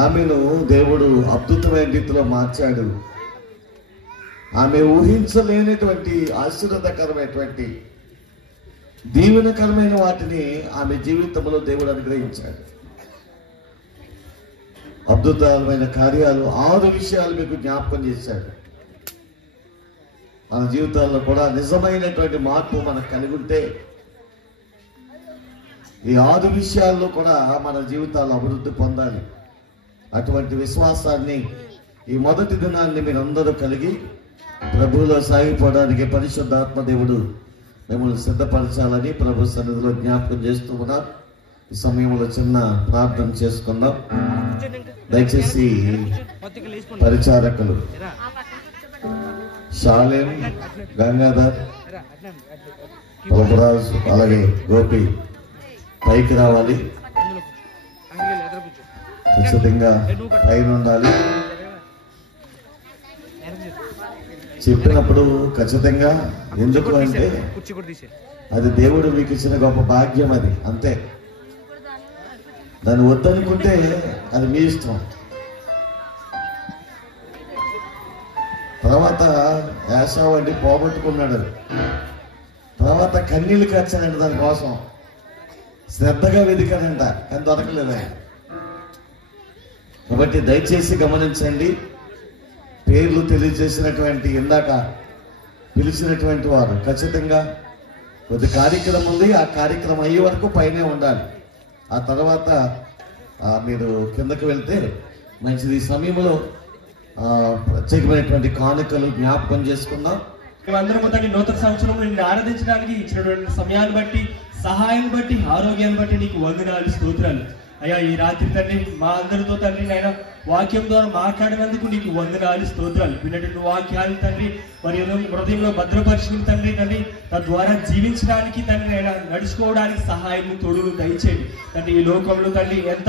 ఆమెను దేవుడు అద్భుతమైన రీతిలో మార్చాడు. ఆమె ఊహించలేనటువంటి ఆశీర్వాదకరమైనటువంటి దీవెనకరమైన వాటిని ఆమె జీవితంలో దేవుడు అనుగ్రహించాడు. అద్భుతమైన కార్యాలు 6 విషయాలు మీకు జ్ఞాపకం చేశాడు. మన జీవితాల్లో కూడా నిజమైనటువంటి మార్పు మనకు కలిగి ఉంటే ఈ 6 విషయాల్లో కూడా మన జీవితాల్లో అభివృద్ధి పొందాలి. అటువంటి విశ్వాసాన్ని ఈ మొదటి దినాన్ని మీరందరూ కలిగి ప్రభువులో సాగిపోవడానికి పరిశుద్ధాత్మ దేవుడు మిమ్మల్ని సిద్ధపరచాలని ప్రభు సన్నిధిలో జ్ఞాపకం చేస్తూ ఉన్నాం. ఈ సమయంలో చిన్న ప్రార్థన చేసుకుందాం. దయచేసి పరిచారకులు షాలేం, గంగాధర్, ప్రభురాజు అలాగే గోపి పైకి రావాలి. ఖచ్చితంగా పైన ఉండాలి. చెప్పినప్పుడు ఖచ్చితంగా ఎందుకు అంటే అది దేవుడు మీకు ఇచ్చిన గొప్ప భాగ్యం, అది అంతే. దాన్ని వద్దనుకుంటే అది మీ ఇష్టం. తర్వాత యాషావు అంటే పోగొట్టుకున్నాడు, తర్వాత కన్నీళ్ళు ఖర్చానంట దానికోసం, శ్రద్ధగా వెతికాడంట కానీ దొరకలేదు ఆయన. కాబట్టి దయచేసి గమనించండి, పేర్లు తెలియజేసినటువంటి ఇందాక పిలిచినటువంటి వారు ఖచ్చితంగా కొద్ది కార్యక్రమం ఉంది, ఆ కార్యక్రమం అయ్యే వరకు పైనే ఉండాలి. ఆ తర్వాత మీరు కిందకి వెళ్తే మంచిది. ఈ సమయంలో ప్రత్యేకమైనటువంటి కానుకలు జ్ఞాపకం చేసుకుందాం. మేమందరం తండ్రి నూతన సంవత్సరం నిన్ను ఆరాధించడానికి ఇచ్చినటువంటి సమయాన్ని బట్టి, సహాయం బట్టి, ఆరోగ్యాన్ని బట్టి నీకు వందనాలు, స్తోత్రాలు. అయ్యా ఈ రాత్రి తండ్రి మా అందరితో తండ్రి నాయన వాక్యం ద్వారా మాట్లాడినందుకు నీకు వందనాలు, స్తోత్రాలు. విన్నటువంటి వాక్యాలు తండ్రి మరి హృదయంలో భద్రపరిచిన తండ్రి తండ్రి తద్వారా జీవించడానికి తండ్రి నడుచుకోవడానికి సహాయం తోడును దయచేయండి తండ్రి. ఈ లోకంలో తండ్రి ఎంత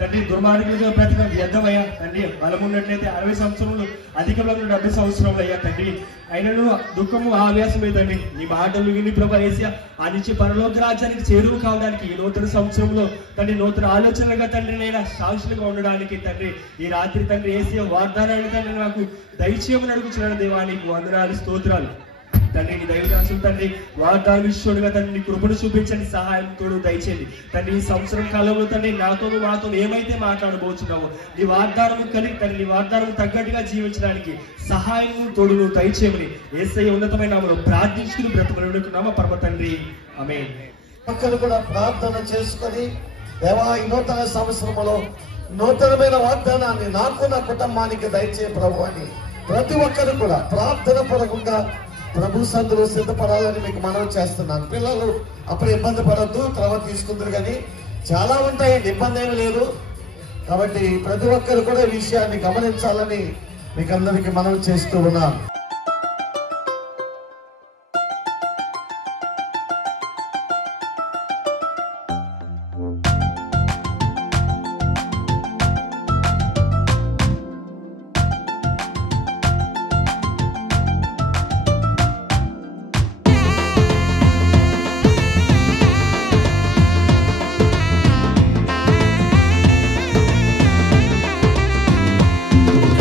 తండ్రి దుర్మార్గులుగా బ్రతిక వ్యర్థమయ్యా తండ్రి. బలం ఉన్నట్లయితే 60 సంవత్సరములు, అధికంలో 70 సంవత్సరములు అయ్యా తండ్రి. అయినను దుఃఖము ఆవేశమే తండ్రి. నీ మాటలు విని ప్రభా యేసయ్యా ఆ నుంచి పరలోక రాజ్యానికి చేరువు కావడానికి ఈ నూతన సంవత్సరంలో తండ్రి నూతన ఆలోచనలుగా తండ్రి నేను సాక్షులుగా ఉండడానికి తండ్రి ఈ రాత్రి తండ్రి యేసయ్యా వాగ్దానాన్ని తండ్రి నాకు దయచేయమని అడుగుచున్నాను దేవా. నీకు వందనాలు, స్తోత్రాలు తండ్రి. నీ దైవదాసులు తండ్రి వాగ్దాన విషయుడుగా తండ్రి నీ కృపను చూపించండి, సహాయం తోడు దయచేయండి తండ్రి. ఈ సంవత్సరం కాలంలో తండ్రి నాతోను మాతో ఏమైతే మాట్లాడబోతున్నావో నీ వాగ్దానం కలిగి తండ్రి నీ వాగ్దానం తగ్గట్టుగా జీవించడానికి సహాయం తోడును దయచేయమని యేసయ్య ఉన్నతమైన నామములో ప్రార్థించుకుని బ్రతకలుడుకున్నామా పరమ తండ్రి, ఆమేన్. ఒక్కరు కూడా ప్రార్థన చేసుకొని దేవా ఈ నూతన సంవత్సరంలో నూతనమైన వాగ్దానాన్ని నాకు నా కుటుంబానికి దయచే ప్రభు అని ప్రతి ఒక్కరు కూడా ప్రార్థన పూర్వకంగా ప్రభు సందులో సిద్ధపడాలని మీకు మనవి చేస్తున్నాను. పిల్లలు అప్పుడు ఇబ్బంది పడద్దు, తర్వాత తీసుకుందరు, కానీ చాలా ఉంటాయండి, ఇబ్బంది ఏమి లేదు. కాబట్టి ప్రతి ఒక్కరు కూడా ఈ విషయాన్ని గమనించాలని మీకు అందరికీ మనవి చేస్తూ ఉన్నాను.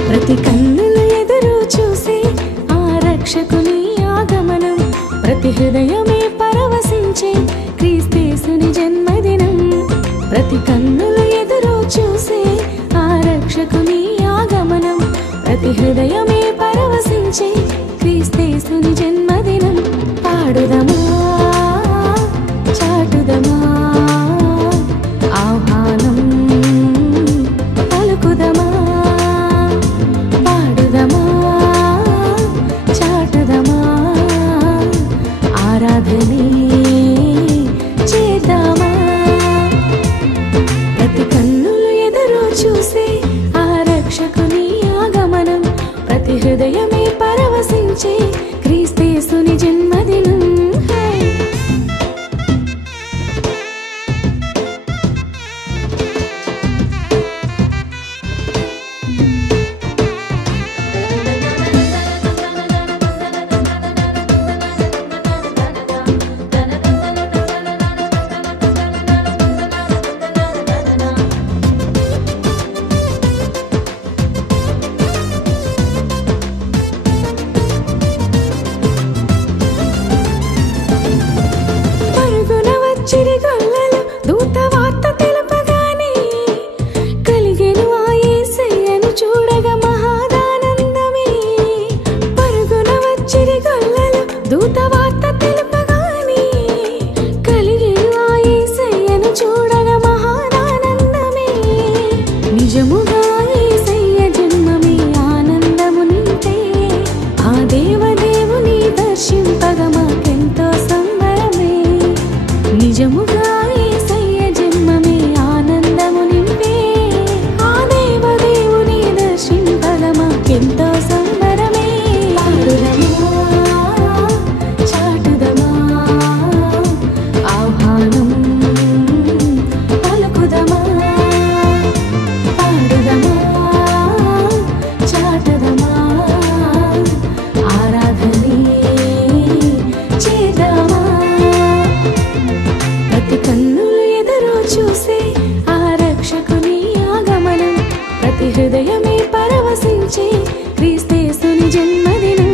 ప్రతి కన్నులు ఎదురు చూసే ఆ రక్షకుని ఆగమనం, ప్రతి హృదయమే పరవశించే క్రీస్తేసుని జన్మదినం. ప్రతి కన్నులు ఎదురు చూసే ఆ రక్షకుని ఆగమనం, ప్రతి హృదయమే పరవశించే క్రీస్తేసుని జన్మదినం. పాడుదమా, చాటుదమా, ఆహ్వానం పలుకుదమా, చాటుదమా, ఆరాధనే చేద్దామా. ప్రతి కన్నులు ఎదురు చూసే ఆ రక్షకుని ఆగమనం, ప్రతి హృదయమే పరవశించే క్రీస్తేసుని జన్మదినం. చిరిగొల్లలు దూత వార్త తెలుపగానే కలిగెను ఆ యేసయ్యను చూడగా మహాదానందమే. పరుగున వచ్చిరిగొల్లలు దూత వార్త తెలుపగానే కలిగెను ఆ యేసయ్యను చూడగా మహాదానందమే. నిజముగా యేసయ్య జన్మమే ఆనందము నింటే, ఆ దేవదేవుని దర్శింపగా మాకెంతో సంబరమే. నిజముగా యేసయ్య జన్మమే ఆనందము నింపే, ఆ దేవదేవుని దర్శింపగా మాకెంతో సంబరమే. పాడుదమా, చాటుదమా, ఆహ్వానం పలుకుదమా, పాడుదమా, చాటుదమా, ఆరాధనే చేద్దామా. ప్రతి కన్నులు ఎదురు చూసే ఆ రక్షకుని ఆగమనం, ప్రతి హృదయమే పరవశించే క్రీస్తేసుని జన్మదినం.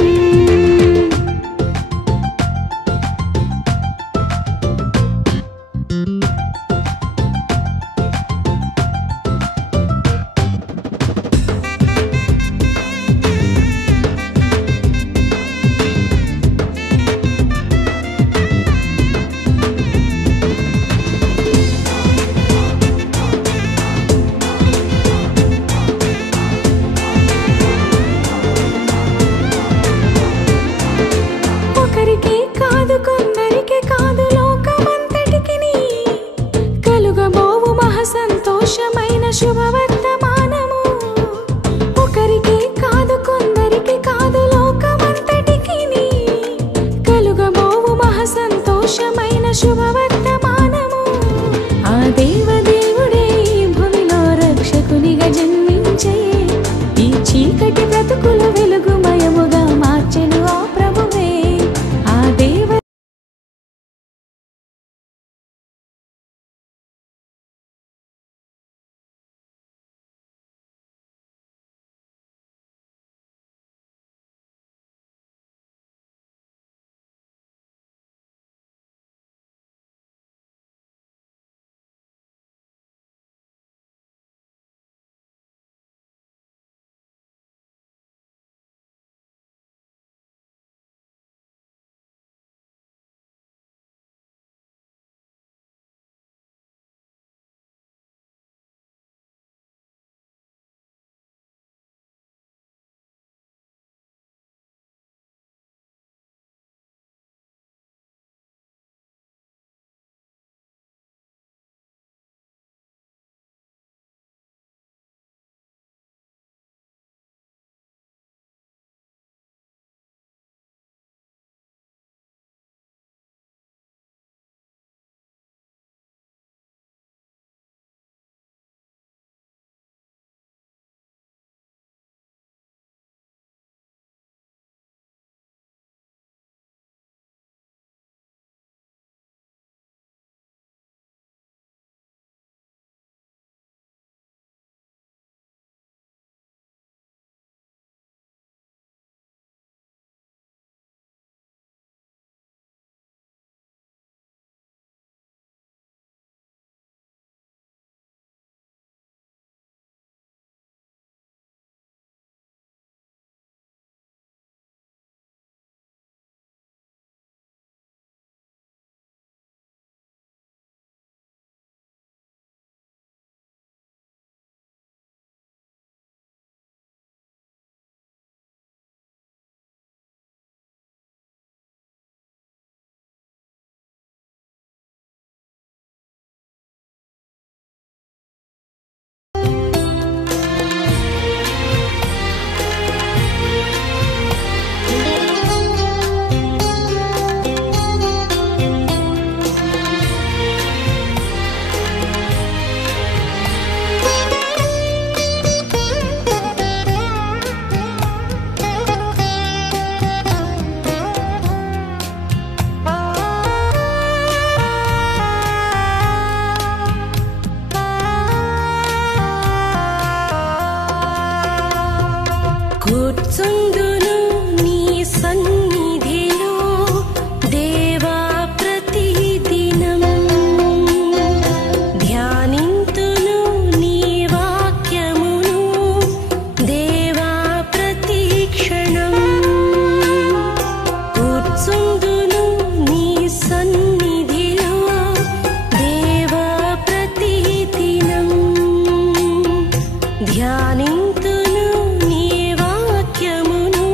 ధ్యానింతును నీ వాక్యమును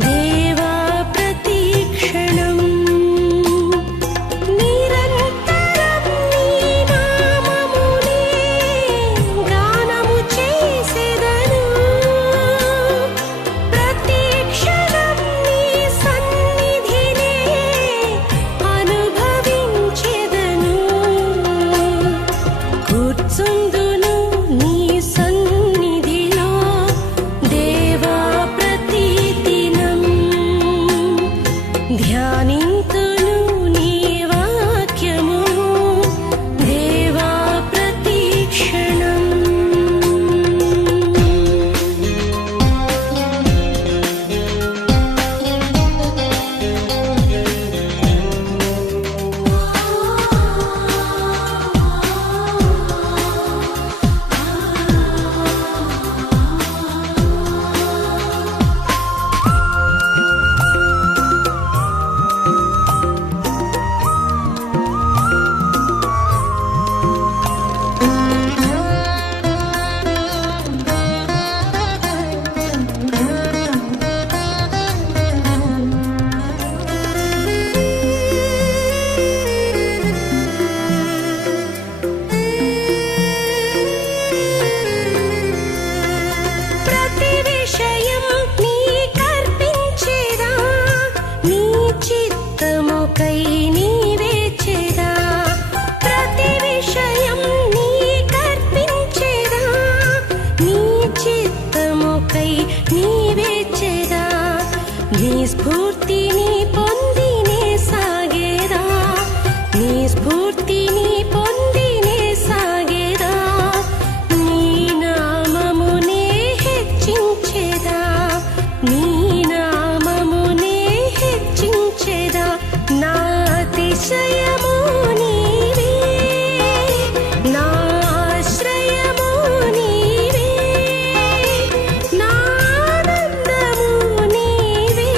దేవా ప్రతిక్షణం నిరంతరం నీ నామమునే గానము చేసెదను ప్రతిక్షణం నీ సన్నిధినే అనుభవించెదను కూర్చుందును నీ సన్నిధిలో దేవా ప్రతిదినం ధ్యానింతును నీ వాక్యమును దేవా ప్రతిక్షణం ప్రతి విషయం నీ కర్పించెదా నీ చిత్తముకై నీవేచెదా ప్రతి విషయం నీ కర్పించెదా నీ చిత్తముకై నీవేచెదా నీ స్ఫూర్తిని పొందినే సాగేదా నీ స్ఫూర్తిని పొందినే సాగేదా నీ నామమునే హెచ్చించెదా నీ నామమునే హెచ్చించెదా నా అతిశయము నీవే నా ఆశ్రయము నీవే నా ఆనందము నీవే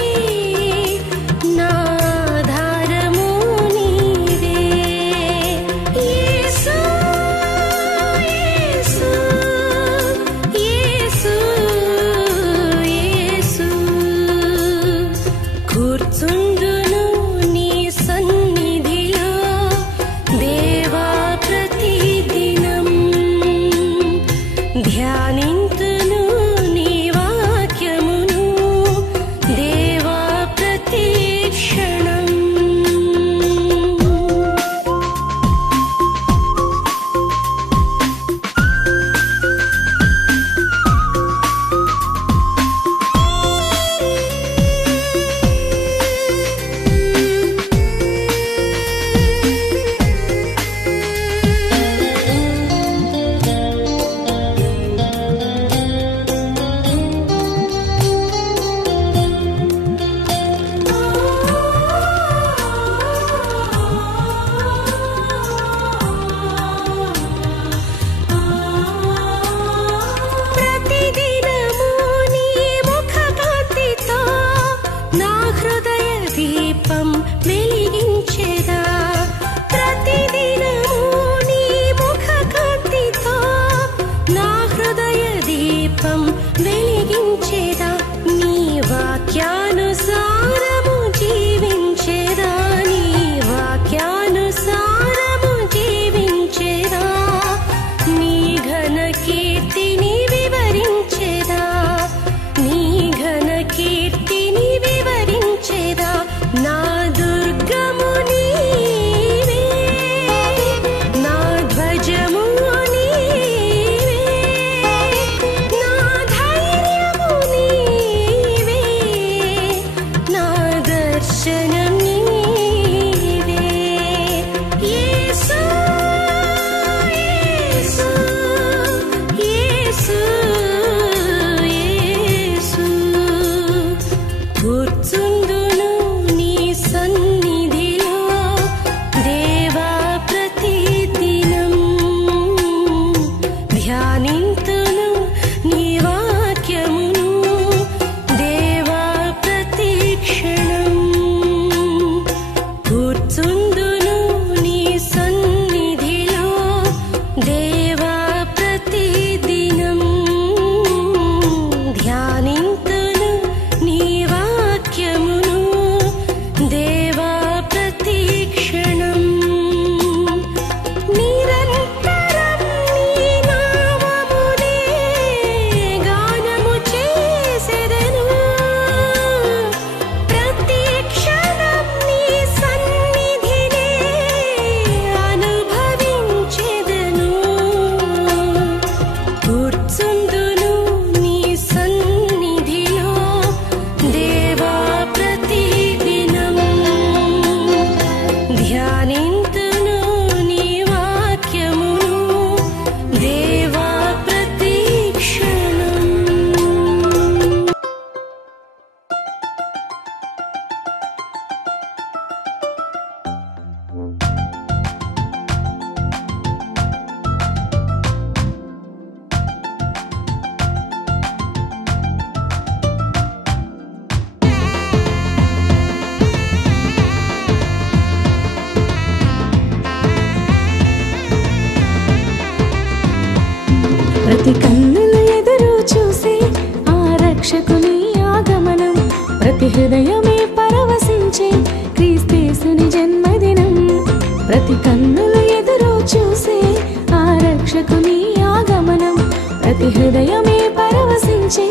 పరవశించే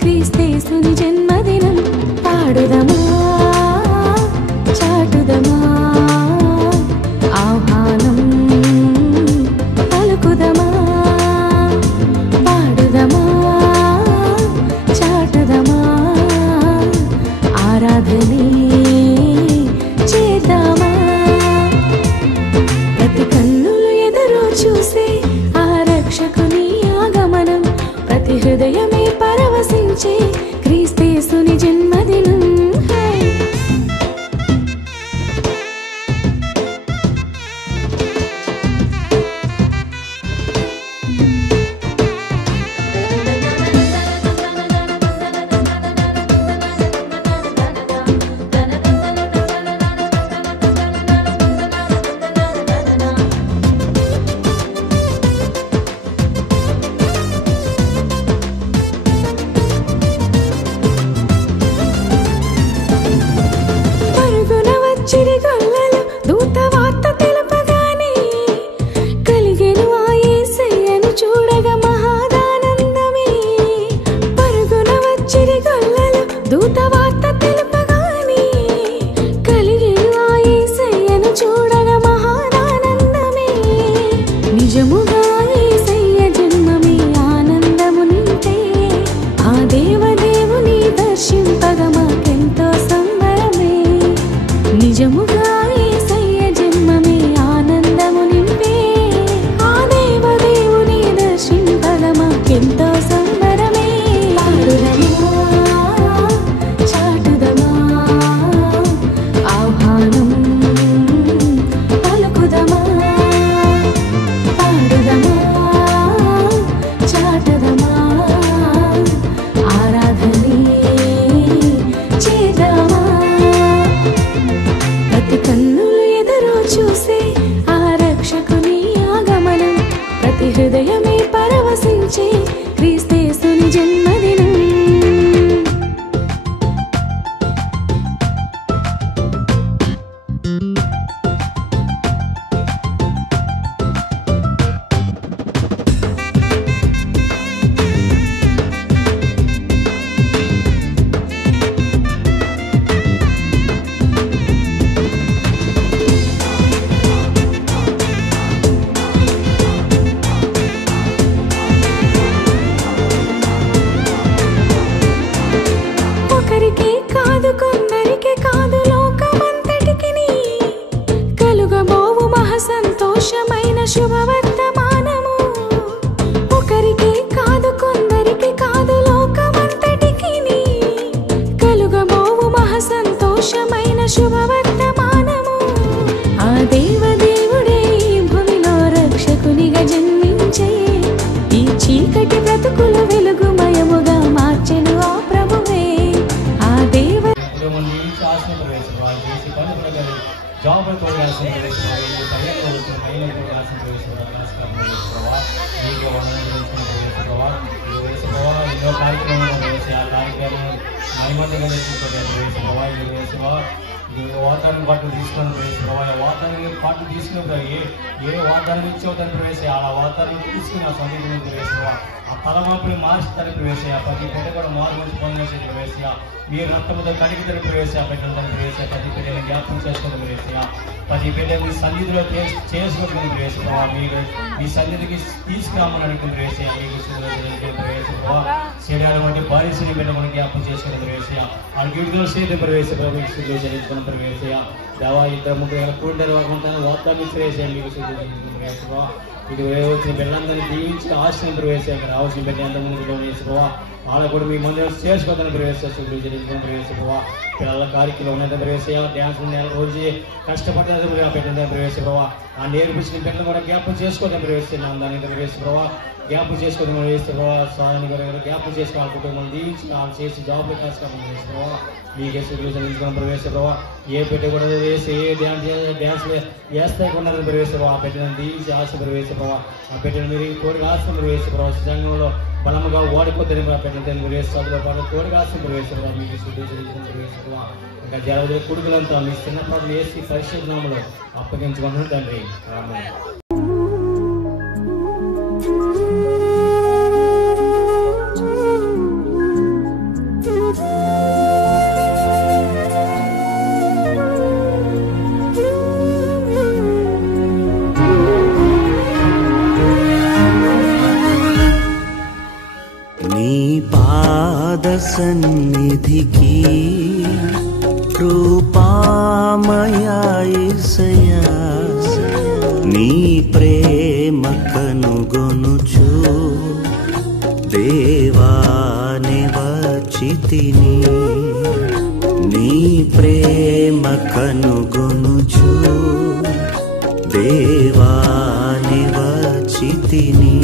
క్రీస్తేసుని జన్మదినం. పాడుదమా చాటుదమా ఆహ్వానం పలుకుదమా. పాడుదమా చాటుదమా ఆరాధనే చేద్దామా. ప్రతి కన్నులు ఎదురు చూసే ఆ రక్షకుని ఆగమనం. ప్రతి హృదయమే పరవశించే క్రీస్తేసుని జన్మదినం. హృదయమే పరవశించే క్రీస్తేసుని జన్మదినం. శుభవర్తమానము ఒకరికి కాదు కొందరికి కాదు లోకమంతటికి కలుగబోవు మహా సంతోషమైన శుభవర్తమానము. ఆ దేవదేవుడే భూమిలో రక్షకునిగా జన్మించే ఈ చీకటి బ్రతుకుల వెలుగుమయముగా మార్చెను ఆ ప్రభువే. ఆ దేవ జాబ్లో తోడాల్సిన ప్రవేశించిన పర్యటన మహిళలు తోడాల్సిన మీకు ఎన్నో కార్యక్రమాలు వేసి ఆ కార్యక్రమం మహిమగా వేసిన వాతావరణం పాటు తీసుకొని ప్రవేశించే వాతావరణం పాటు తీసుకుని ఏ వాతావరణం ఇచ్చో తను ప్రవేశ ఆ వాతావరణం తీసుకుని ఆ సమీపంలో ప్రవేశ ఆ తలమాపుని మార్చి తను ప్రవేశ ప్రతి బిడ్డ కూడా మార్చి పొందేసి ప్రవేశ మీరు రక్తముతో కడిగి తన ప్రవేశ పెట్టడం ప్రవేశ ప్రతి బిడ్డని జ్ఞాపకం చేసుకుని ప్రవేశ ప్రతి బిడ్డ మీ సన్నిధిలో చేసుకుని ప్రవేశ మీరు మీ సన్నిధికి తీసుకురామని అనుకుని ప్రవేశ మీకు ప్రవేశ శరీరం అంటే బాధించిన బిడ్డ మనకి జ్ఞాపకం చేసుకుని ప్రవేశ ఆ గిడిలో చేతి ప్రవేశ చెల్లించుకున్న ప్రవేశ దేవా ఇద్దరు ముగ్గురు కూడరు వాకుంటాను వాతాన్ని ప్రవేశ మీకు ప్రవేశ ఇది వచ్చిన బిడ్డలందరినీ దీవించి ఆశ్రయం ప్రవేశం రావాల్సిన బిడ్డ ఎంత ముందులో వేసుకోవా వాళ్ళకు కూడా మీ ముందు చేసుకోవద్దని ప్రవేశించుకుని ప్రవేశిపోవా పిల్లల కార్యక్రమం ఉన్నది ప్రవేశ డ్యాన్స్ రోజు కష్టపడ్డది పెట్టిన ప్రవేశపోవా ఆ నేర్పించిన బిడ్డలు కూడా జ్ఞాపకం చేసుకోవద్దని ప్రవేశిస్తున్నాం దానికి ప్రవేశపోవా జ్ఞాపకం చేసుకోవడం వేసుకోవా స్వామి జ్ఞాపకం చేసుకోవాలి కుటుంబం దీవించి వాళ్ళు చేసి జాబ్లు కాసుకోవడం వేసుకోవా మీకే స్వీకరించుకున్న ప్రవేశపోవా ఏ పెట్ట కూడా వేసి ఏ డ్యాన్స్ వేస్తే కొన్నదని ప్రవేశపోవా ఆ పెట్టిన దీవించి ఆశ ప్రవేశపోవా ఆ పెట్టిన మీరు కోరిక ఆశ ప్రవేశపోవా సంఘంలో బలముగా ఓడిపోతుంది పెట్టిన వేసుకోవడంలో పాటు కోరిక ఆశ ప్రవేశపోవా మీకు స్వీకరించుకున్న ప్రవేశపోవా ఇంకా జలవదే కొడుకులంతా మీ చిన్నపాటు వేసి పరిశుద్ధంలో అప్పగించుకున్నాను తండ్రి. పాద సన్నిధికి కృపామయా యేసయ్యా నీ ప్రేమ కనుగొనుచు దేవాని వచ్చితిని నీ ప్రేమ కనుగొనుచు దేవాని వచ్చితిని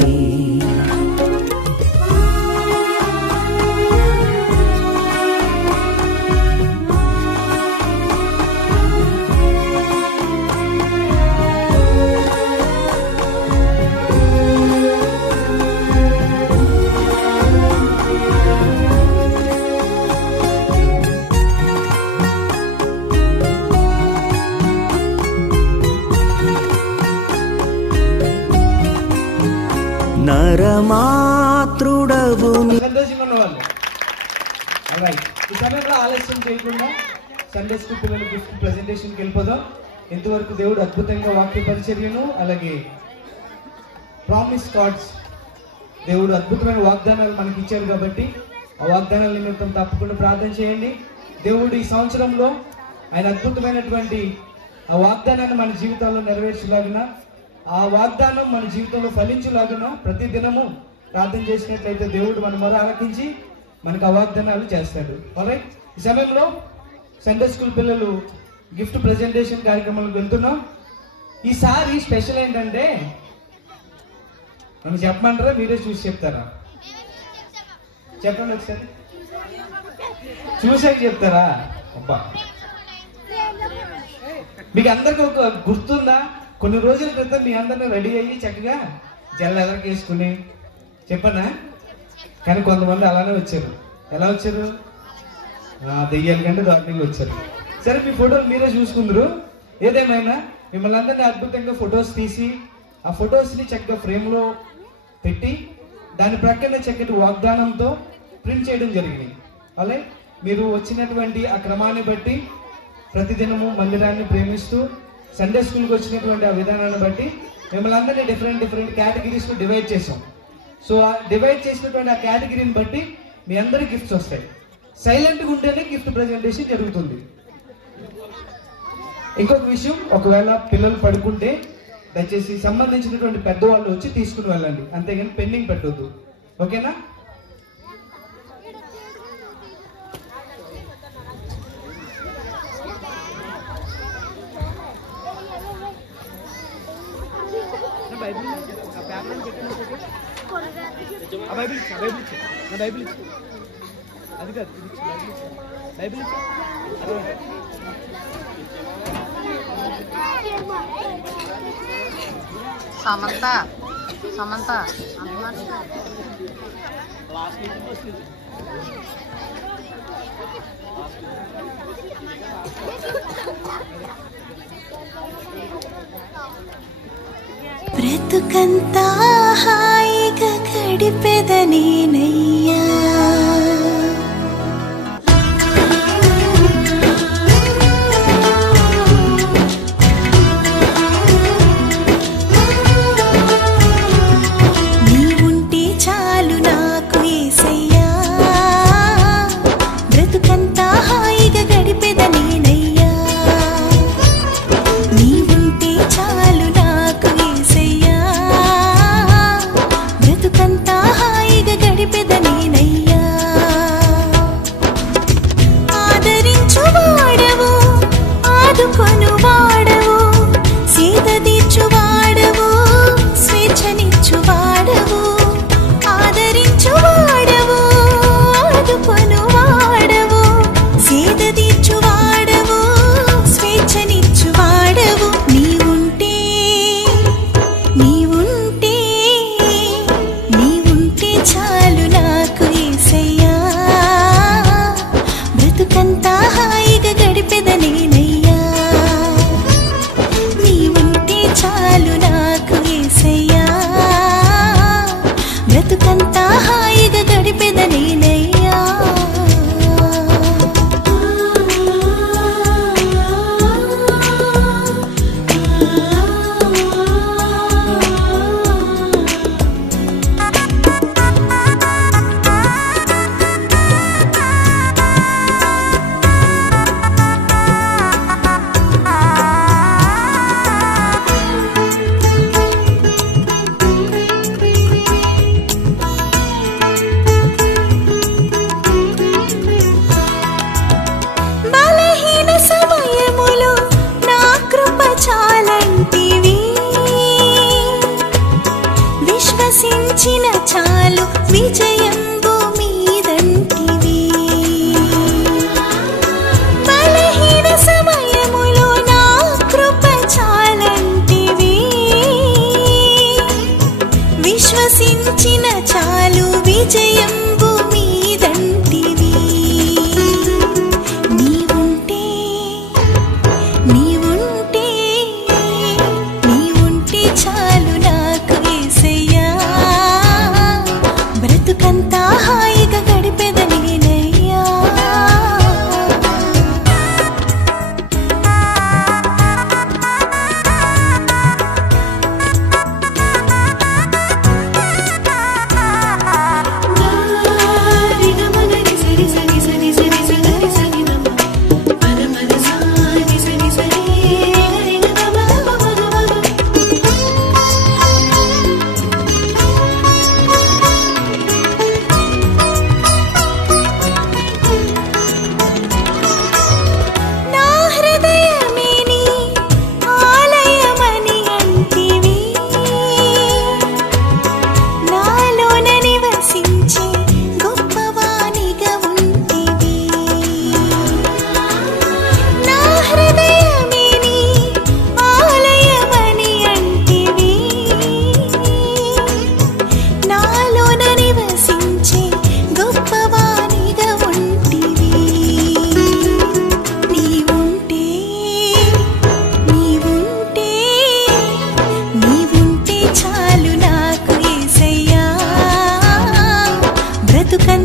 నరమాతృడవు సంతోషంగా ఉన్నవాళ్ళు రైట్. ఈ సమయంలో ఆలస్యం చేయకుండా సండే స్కూల్ పిల్లల గిఫ్ట్ ప్రెజెంటేషన్కి వెళ్ళిపోదాం. ఇంతవరకు దేవుడు అద్భుతంగా వాక్య పరిచర్యను అలాగే ప్రామిస్ కార్డ్స్ దేవుడు అద్భుతమైన వాగ్దానాలు మనకి ఇచ్చారు కాబట్టి ఆ వాగ్దానాల నిమిత్తం తప్పకుండా ప్రార్థన చేయండి. దేవుడు ఈ సంవత్సరంలో ఆయన అద్భుతమైనటువంటి ఆ వాగ్దానాన్ని మన జీవితాల్లో నెరవేర్చలాగిన ఆ వాగ్దానం మన జీవితంలో ఫలించులాగున ప్రతి దినము ప్రార్థన చేసినట్లయితే దేవుడు మన మొర ఆలకించి మనకు ఆ వాగ్దానాలు చేస్తాడు. ఆల్రైట్. ఈ సమయంలో సండే స్కూల్ పిల్లలు గిఫ్ట్ ప్రెజెంటేషన్ కార్యక్రమాలకు వెళ్తున్నాం. ఈసారి స్పెషల్ ఏంటంటే నన్ను చెప్పమంటారా మీరే చూసి చెప్తారా? చెప్పండి ఒకసారి. చూసాక చెప్తారా? అబ్బా, మీకు అందరికి ఒక గుర్తుందా? కొన్ని రోజుల క్రితం మీ అందరినీ రెడీ అయ్యి చక్కగా జల్ల ఎదరకేసుకుని చెప్పనా? కానీ కొంతమంది అలానే వచ్చారు. ఎలా వచ్చారు? దెయ్యాల కంటే దారుణంగా వచ్చారు. సరే, మీ ఫోటోలు మీరే చూసుకుందరు. ఏదేమైనా మిమ్మల్ని అందరినీ అద్భుతంగా ఫొటోస్ తీసి ఆ ఫొటోస్ని చక్కగా ఫ్రేమ్లో పెట్టి దాని ప్రక్కన చక్కటి వాగ్దానంతో ప్రింట్ చేయడం జరిగింది. అలాగే మీరు వచ్చినటువంటి ఆ క్రమాన్ని బట్టి ప్రతిదినము మందిరాన్ని ప్రేమిస్తూ సండే స్కూల్కి వచ్చినటువంటి ఆ విధానాన్ని బట్టి మిమ్మల్ని అందరినీ డిఫరెంట్ కేటగిరీస్లో డివైడ్ చేసాం. సో ఆ డివైడ్ చేసినటువంటి ఆ కేటగిరీని బట్టి మీ అందరి గిఫ్ట్స్ వస్తాయి. సైలెంట్గా ఉంటేనే గిఫ్ట్ ప్రెజెంటేషన్ జరుగుతుంది. ఇంకొక విషయం, ఒకవేళ పిల్లలు పడుకుంటే దయచేసి సంబంధించినటువంటి పెద్దవాళ్ళు వచ్చి తీసుకుని వెళ్ళండి, అంతేగాని పెండింగ్ పెట్టొద్దు. ఓకేనా? అది కాదు, బైబిల్ సమంత బ్రతుకంతా హాయిగా గడిపెదనేనయ్యా, నీవుంటే చాలు నాకు యేసయ్యా, బ్రతుకంతా హాయిగా గడిపెదనేనయ్యా, నీవుంటే చాలు నాకు యేసయ్యా, బ్రతుకంతా హాయిగా గడిపెదని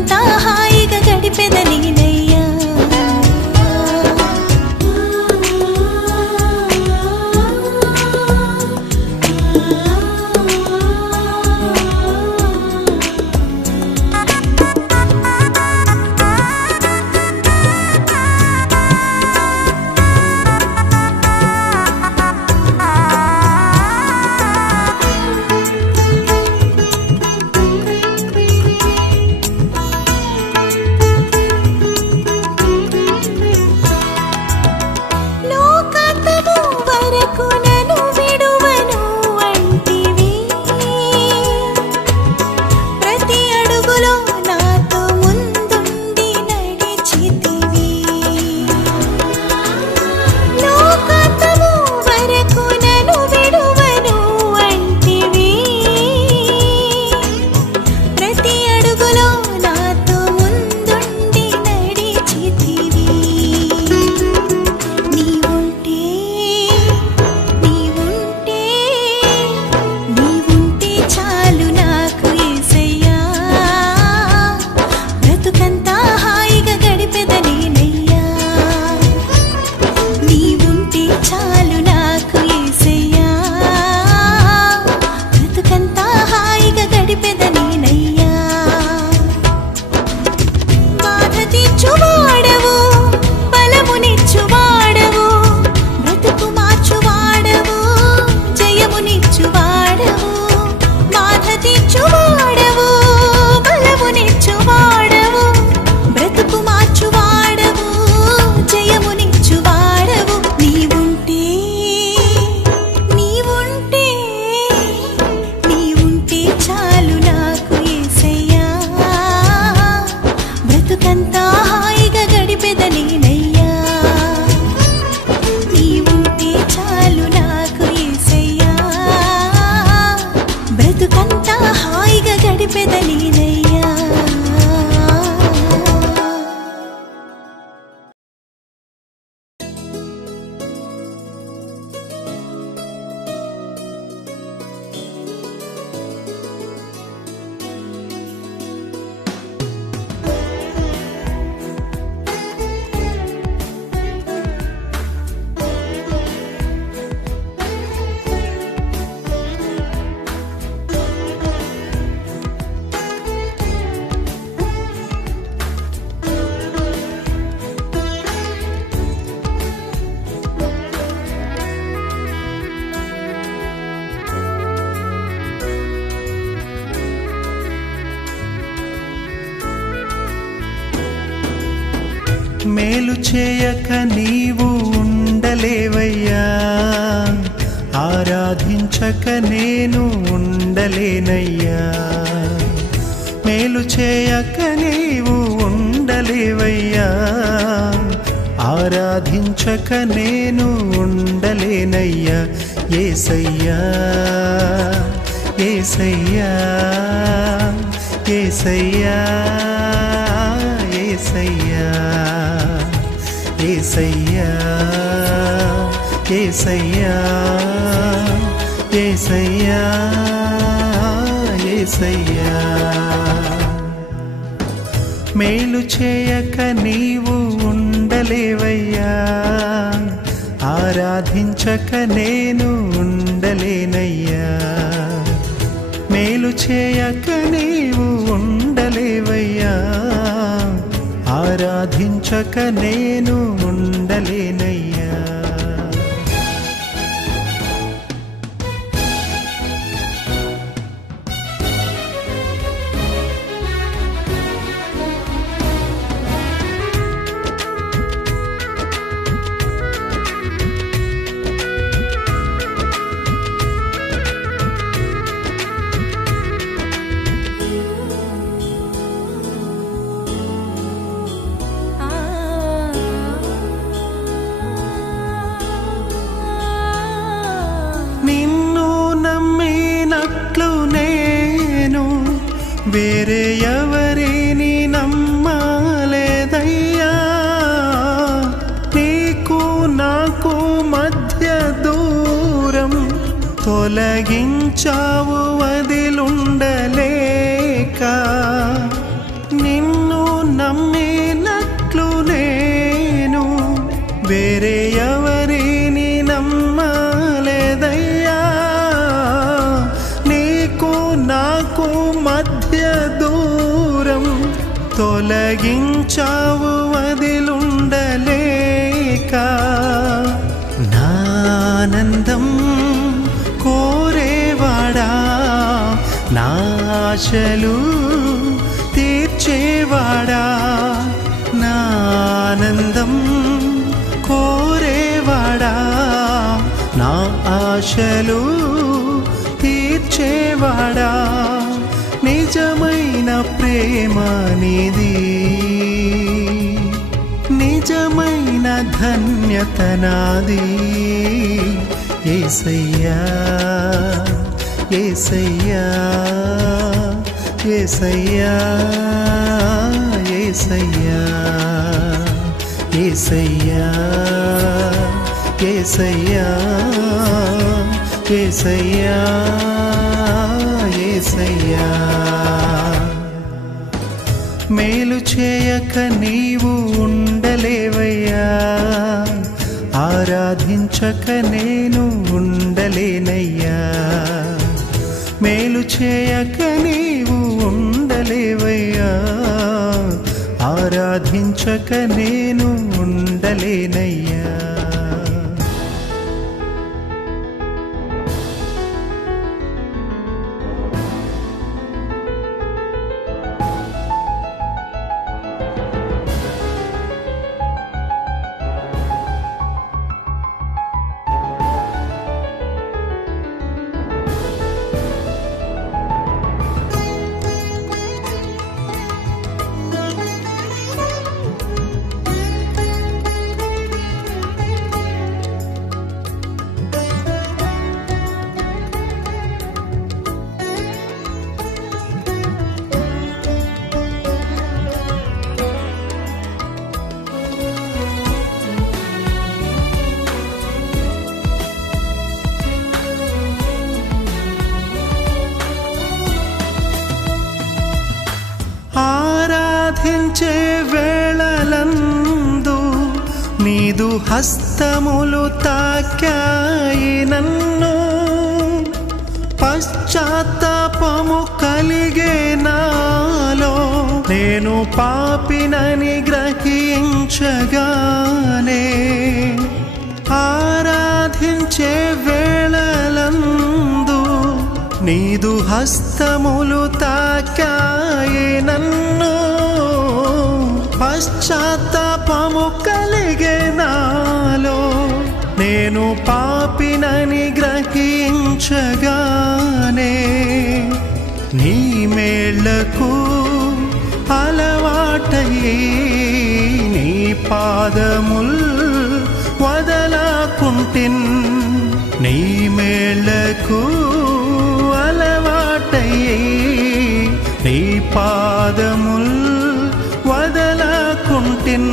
బ్రతుకంతా హాయిగా గడిపెద నేనయ్యా. మేలు చేయక నీవు ఉండలేవయ్యా, ఆరాధించక నేను ఉండలేనయ్యా. మేలు చేయక నీవు ఉండలేవయ్యా, ఆరాధించక నేను ఉండలేనయ్యా. యేసయ్యా యేసయ్యా యేసయ్యా యేసయ్యా యేసయ్యా యేసయ్యా యేసయ్యా యేసయ్యా. మేలు చేయక నీవు ఉండలేవయ్యా, ఆరాధించక నేను ఉండలేనయ్యా. మేలు చేయక నీవు ఉండలేవయ్యా, ఆరాధించక నేను ఉండలేనయ్యా. వేరే ఎవరిని నమ్మలేదయ్యా, నీకు నాకు మధ్య దూరం తొలగించావు వదిలుండలేక. నిన్ను నమ్మినట్లు నేను వేరే ఎవరిని నమ్మలేదయ్యా. నీకు నాకు మధ్య దూరం తొలగించావు వదిలుండలేక. నానందం కోరేవాడా, నాశలు తీర్చేవాడా, నానందం కోరేవాడా, నా ఆశలు తీర్చేవాడా. నిజమైన ప్రేమ నీది, నిజమైన ధన్యత నాది. యేసయ్యా యేసయ్యా యేసయ్యా యేసయ్యా యేసయ్యా యేసయ్యా యేసయ్యా యేసయ్యా. మేలు చేయక నీవు ఉండలేవయ్యా, ఆరాధించక నేను ఉండలేనయ్యా. మేలు చేయక నీవు ఉండలేవయ్యా, ఆరాధించక నేను ఉండలేనయ్యా. ఆరాధించే వేళలందు నీదు హస్తములు తాకాయి నన్ను. పశ్చాత్తాపము కలిగే నాలో, నేను పాపినని గ్రహించగానే. ఆరాధించే వేళలందు నీదు హస్తములు తాకాయి నన్ను. పశ్చాత్తాపము కలిగే నాలో, నేను పాపినని గ్రహించగానే. నీ మేళ్లకు అలవాటయి నీ పాదముల్ వదలాకుంటిన్. నీ మేళ్లకు అలవాటయి నీ పాదముల్ వదలాకుంటిన్.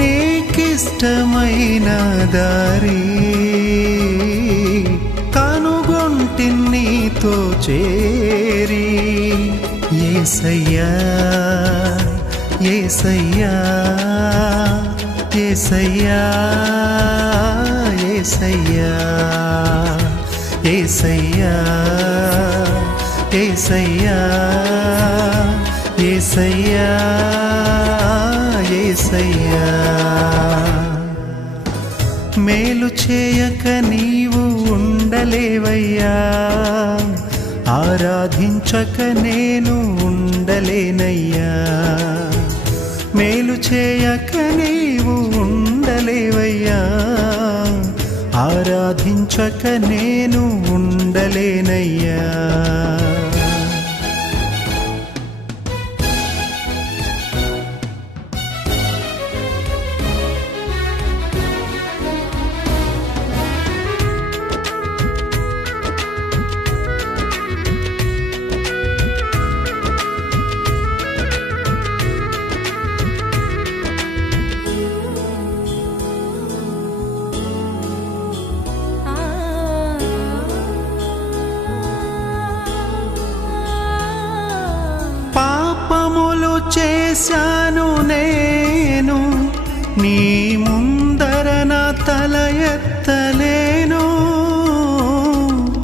నీకిష్టమైన దారి కనుగొంటిన్ నీతో చేరి. యేసయ్యా యేసయ్యా యేసయ్యా యేసయ్యా యేసయ్యా యేసయ్యా యేసయ్యా యేసయ్యా. మేలు చేయక నీవు ఉండలేవయ్యా, ఆరాధించక నేను ఉండలేనయ్యా. మేలు చేయక నీవు ఉండలేవయ్యా, ఆరాధించక నేను ఉండలేనయ్యా. చేశాను నేను, నీ ముందర నా తల ఎత్తలేను.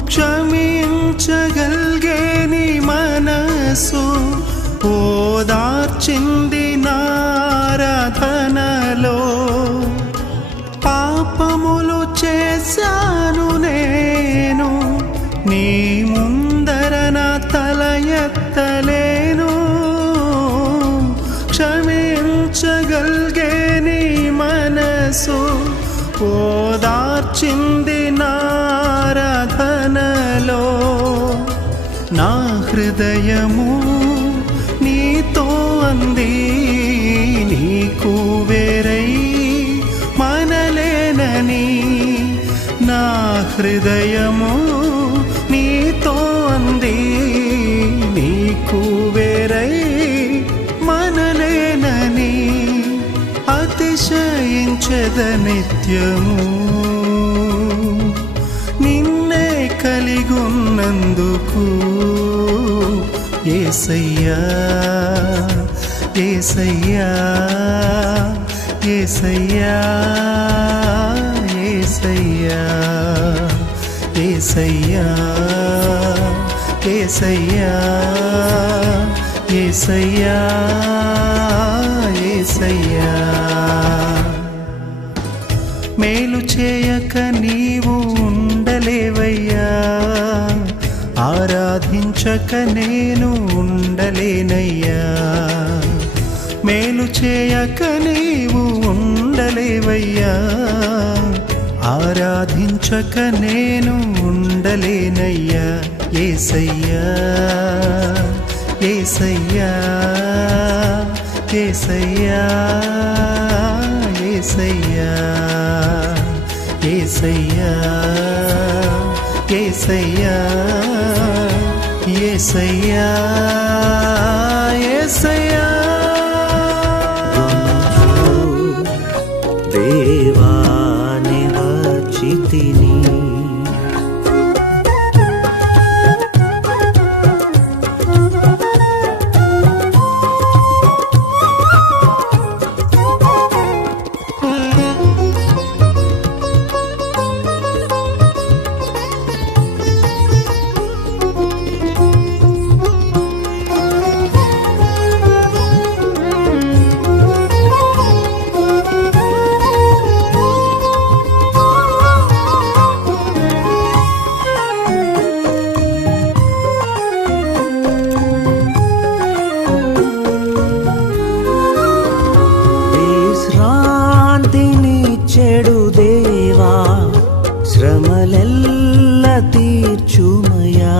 క్షమించగలిగే నీ మనసు ఓదార్చింది నారాధనలో. పాపములు చేశాను నేను, నీ ముందర నా తల ఎత్తలేను. క్షమించగలిగే నీ మనసు ఓదార్చింది నారాధనలో. నా హృదయము నీతో అంది, నీకు వేరై మనలేనని. నా హృదయము నీతో అంది, నీకు వేరై మనలేనని. అతిశయించద నిత్యము నిన్నే కలిగున్నందుకు. యేసయ్యా యేసయ్యా యేసయ్యా యేసయ్యా యేసయ్యా యేసయ్యా యేసయ్యా యేసయ్యా. మేలు చేయక నీవు ఉండలేవయ్యా, ఆరాధించక నేను ఉండలేనయ్యా. మేలు చేయక నీవు ఉండలేవయ్యా, ఆరాధించక నేను ఉండలేనయ్యా. యేసయ్యా యేసయ్యా యేసయ్యా యేసయ్యా యేసయ్యా యేసయ్యా యేసయ్యా యేసయ్యా. దేవాని వచ్చితిని, చెడు దేవా శ్రమలెల్ల తీర్చుమయా.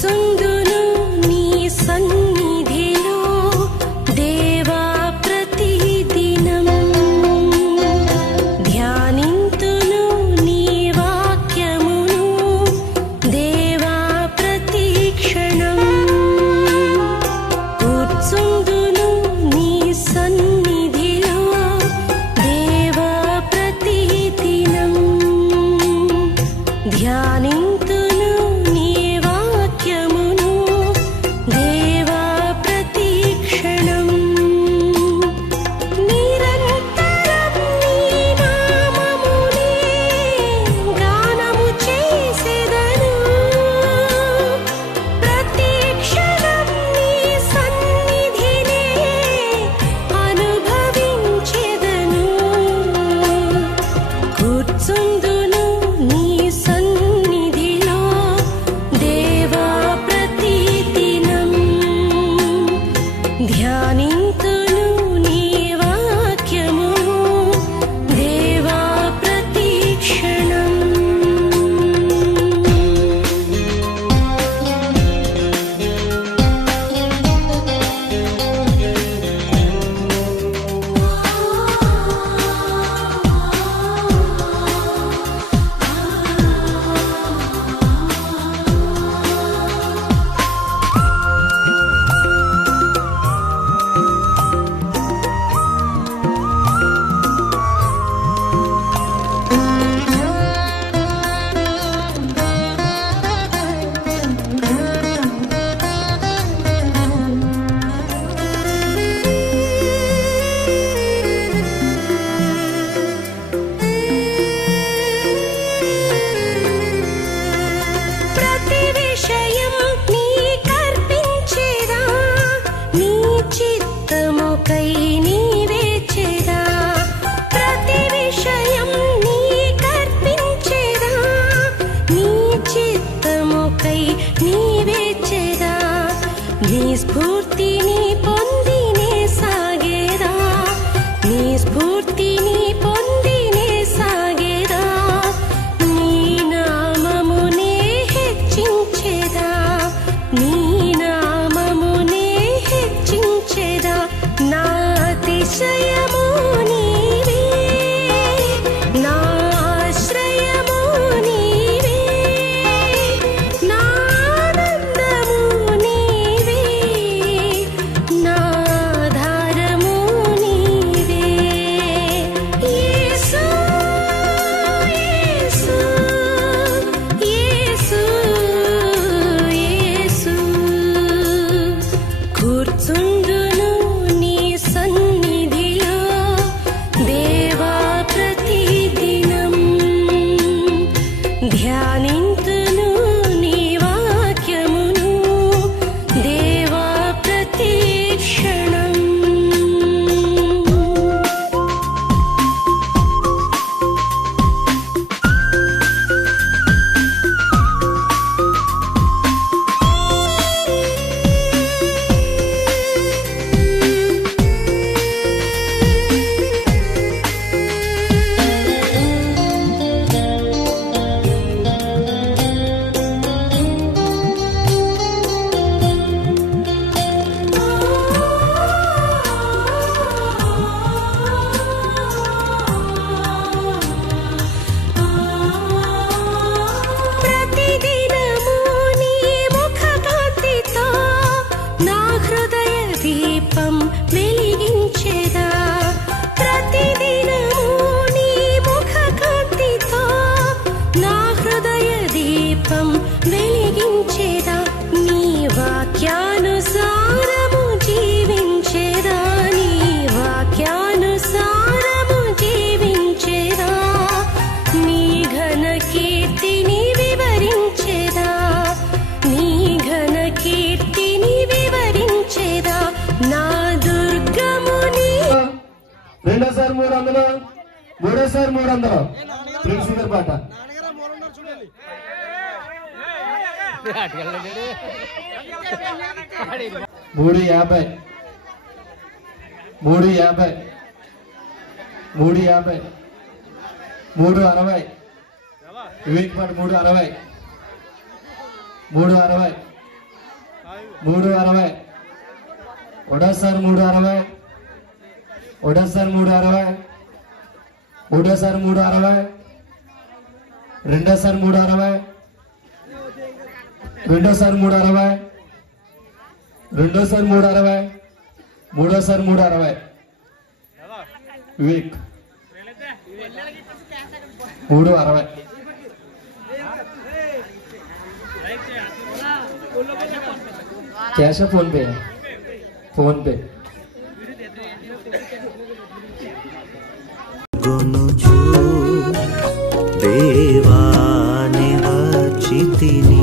కూర్చుందును నీ సన్నిధిలో దేవా ప్రతిదినం ధ్యానింతును నీ వాక్యమును దేవా ప్రతిక్షణం కూర్చుందును నీ సన్నిధిలో దేవా ప్రతిదినం ధ్యానింతును నీ వాక్యమును దేవా ప్రతిక్షణం నిరంతరం నీ నామమునే గానము చేసెదను ప్రతిక్షణం నీ సన్నిధినే అనుభవించెదను కూర్చుందును నీ సన్నిధిలో దేవా ప్రతిదినం ధ్యానింతును నీ వాక్యమును దేవా ప్రతిక్షణం ప్రతి విషయం నీ కర్పించెదా నీ చిత్తముకై నీవేచెదా ప్రతి విషయం నీ కర్పించెదా నీ చిత్తముకై నీవేచెదా నీ స్ఫూర్తిని పొందినే సాగేదా నీ స్ఫూర్తిని పొందినే సాగేదా నీ నామమునే హెచ్చించెదా నీ నామమునే హెచ్చించెదా నా అతిశయము నీవే నా ఆశ్రయము నీవే నా ఆనందము నీవే నా ఆధారము నీవే యేసు యేసు యేసు యేసు కూర్చుందును నీ సన్నిధిలో దేవా ప్రతిదినం ధ్యానింతును నీ వాక్యమును దేవా ప్రతిక్షణం ప్రతిదినము నీ ముఖ కాంతితో నా హృదయ దీపం వెలిగించెదా ప్రతిదినము నీ ముఖ కాంతితో నా హృదయ దీపం వెలిగించెదా నీ వాక్యానుసారము జీవించెదా నీ వాక్యానుసారము జీవించెదా నీ ఘన కీర్తిని వివరించెదా నీ ఘన కీర్తిని వివరించెదా నా దుర్గముని రెండోసారి 300 మూడోసారి 300 ప్రిన్సి గారి పాట 350 350 350 360 వివేక్ పాట 360 360 360 ఒకటోసారి 360 ఒకటోసారి 360 ఒకటోసారి 360 రెండోసారి 360 రెండోసారి 360 రెండోసారి 360 మూడోసారి 360 వివేక్ 360 క్యాష్ ఫోన్ పే గొనుచు దేవాని వచ్చితిని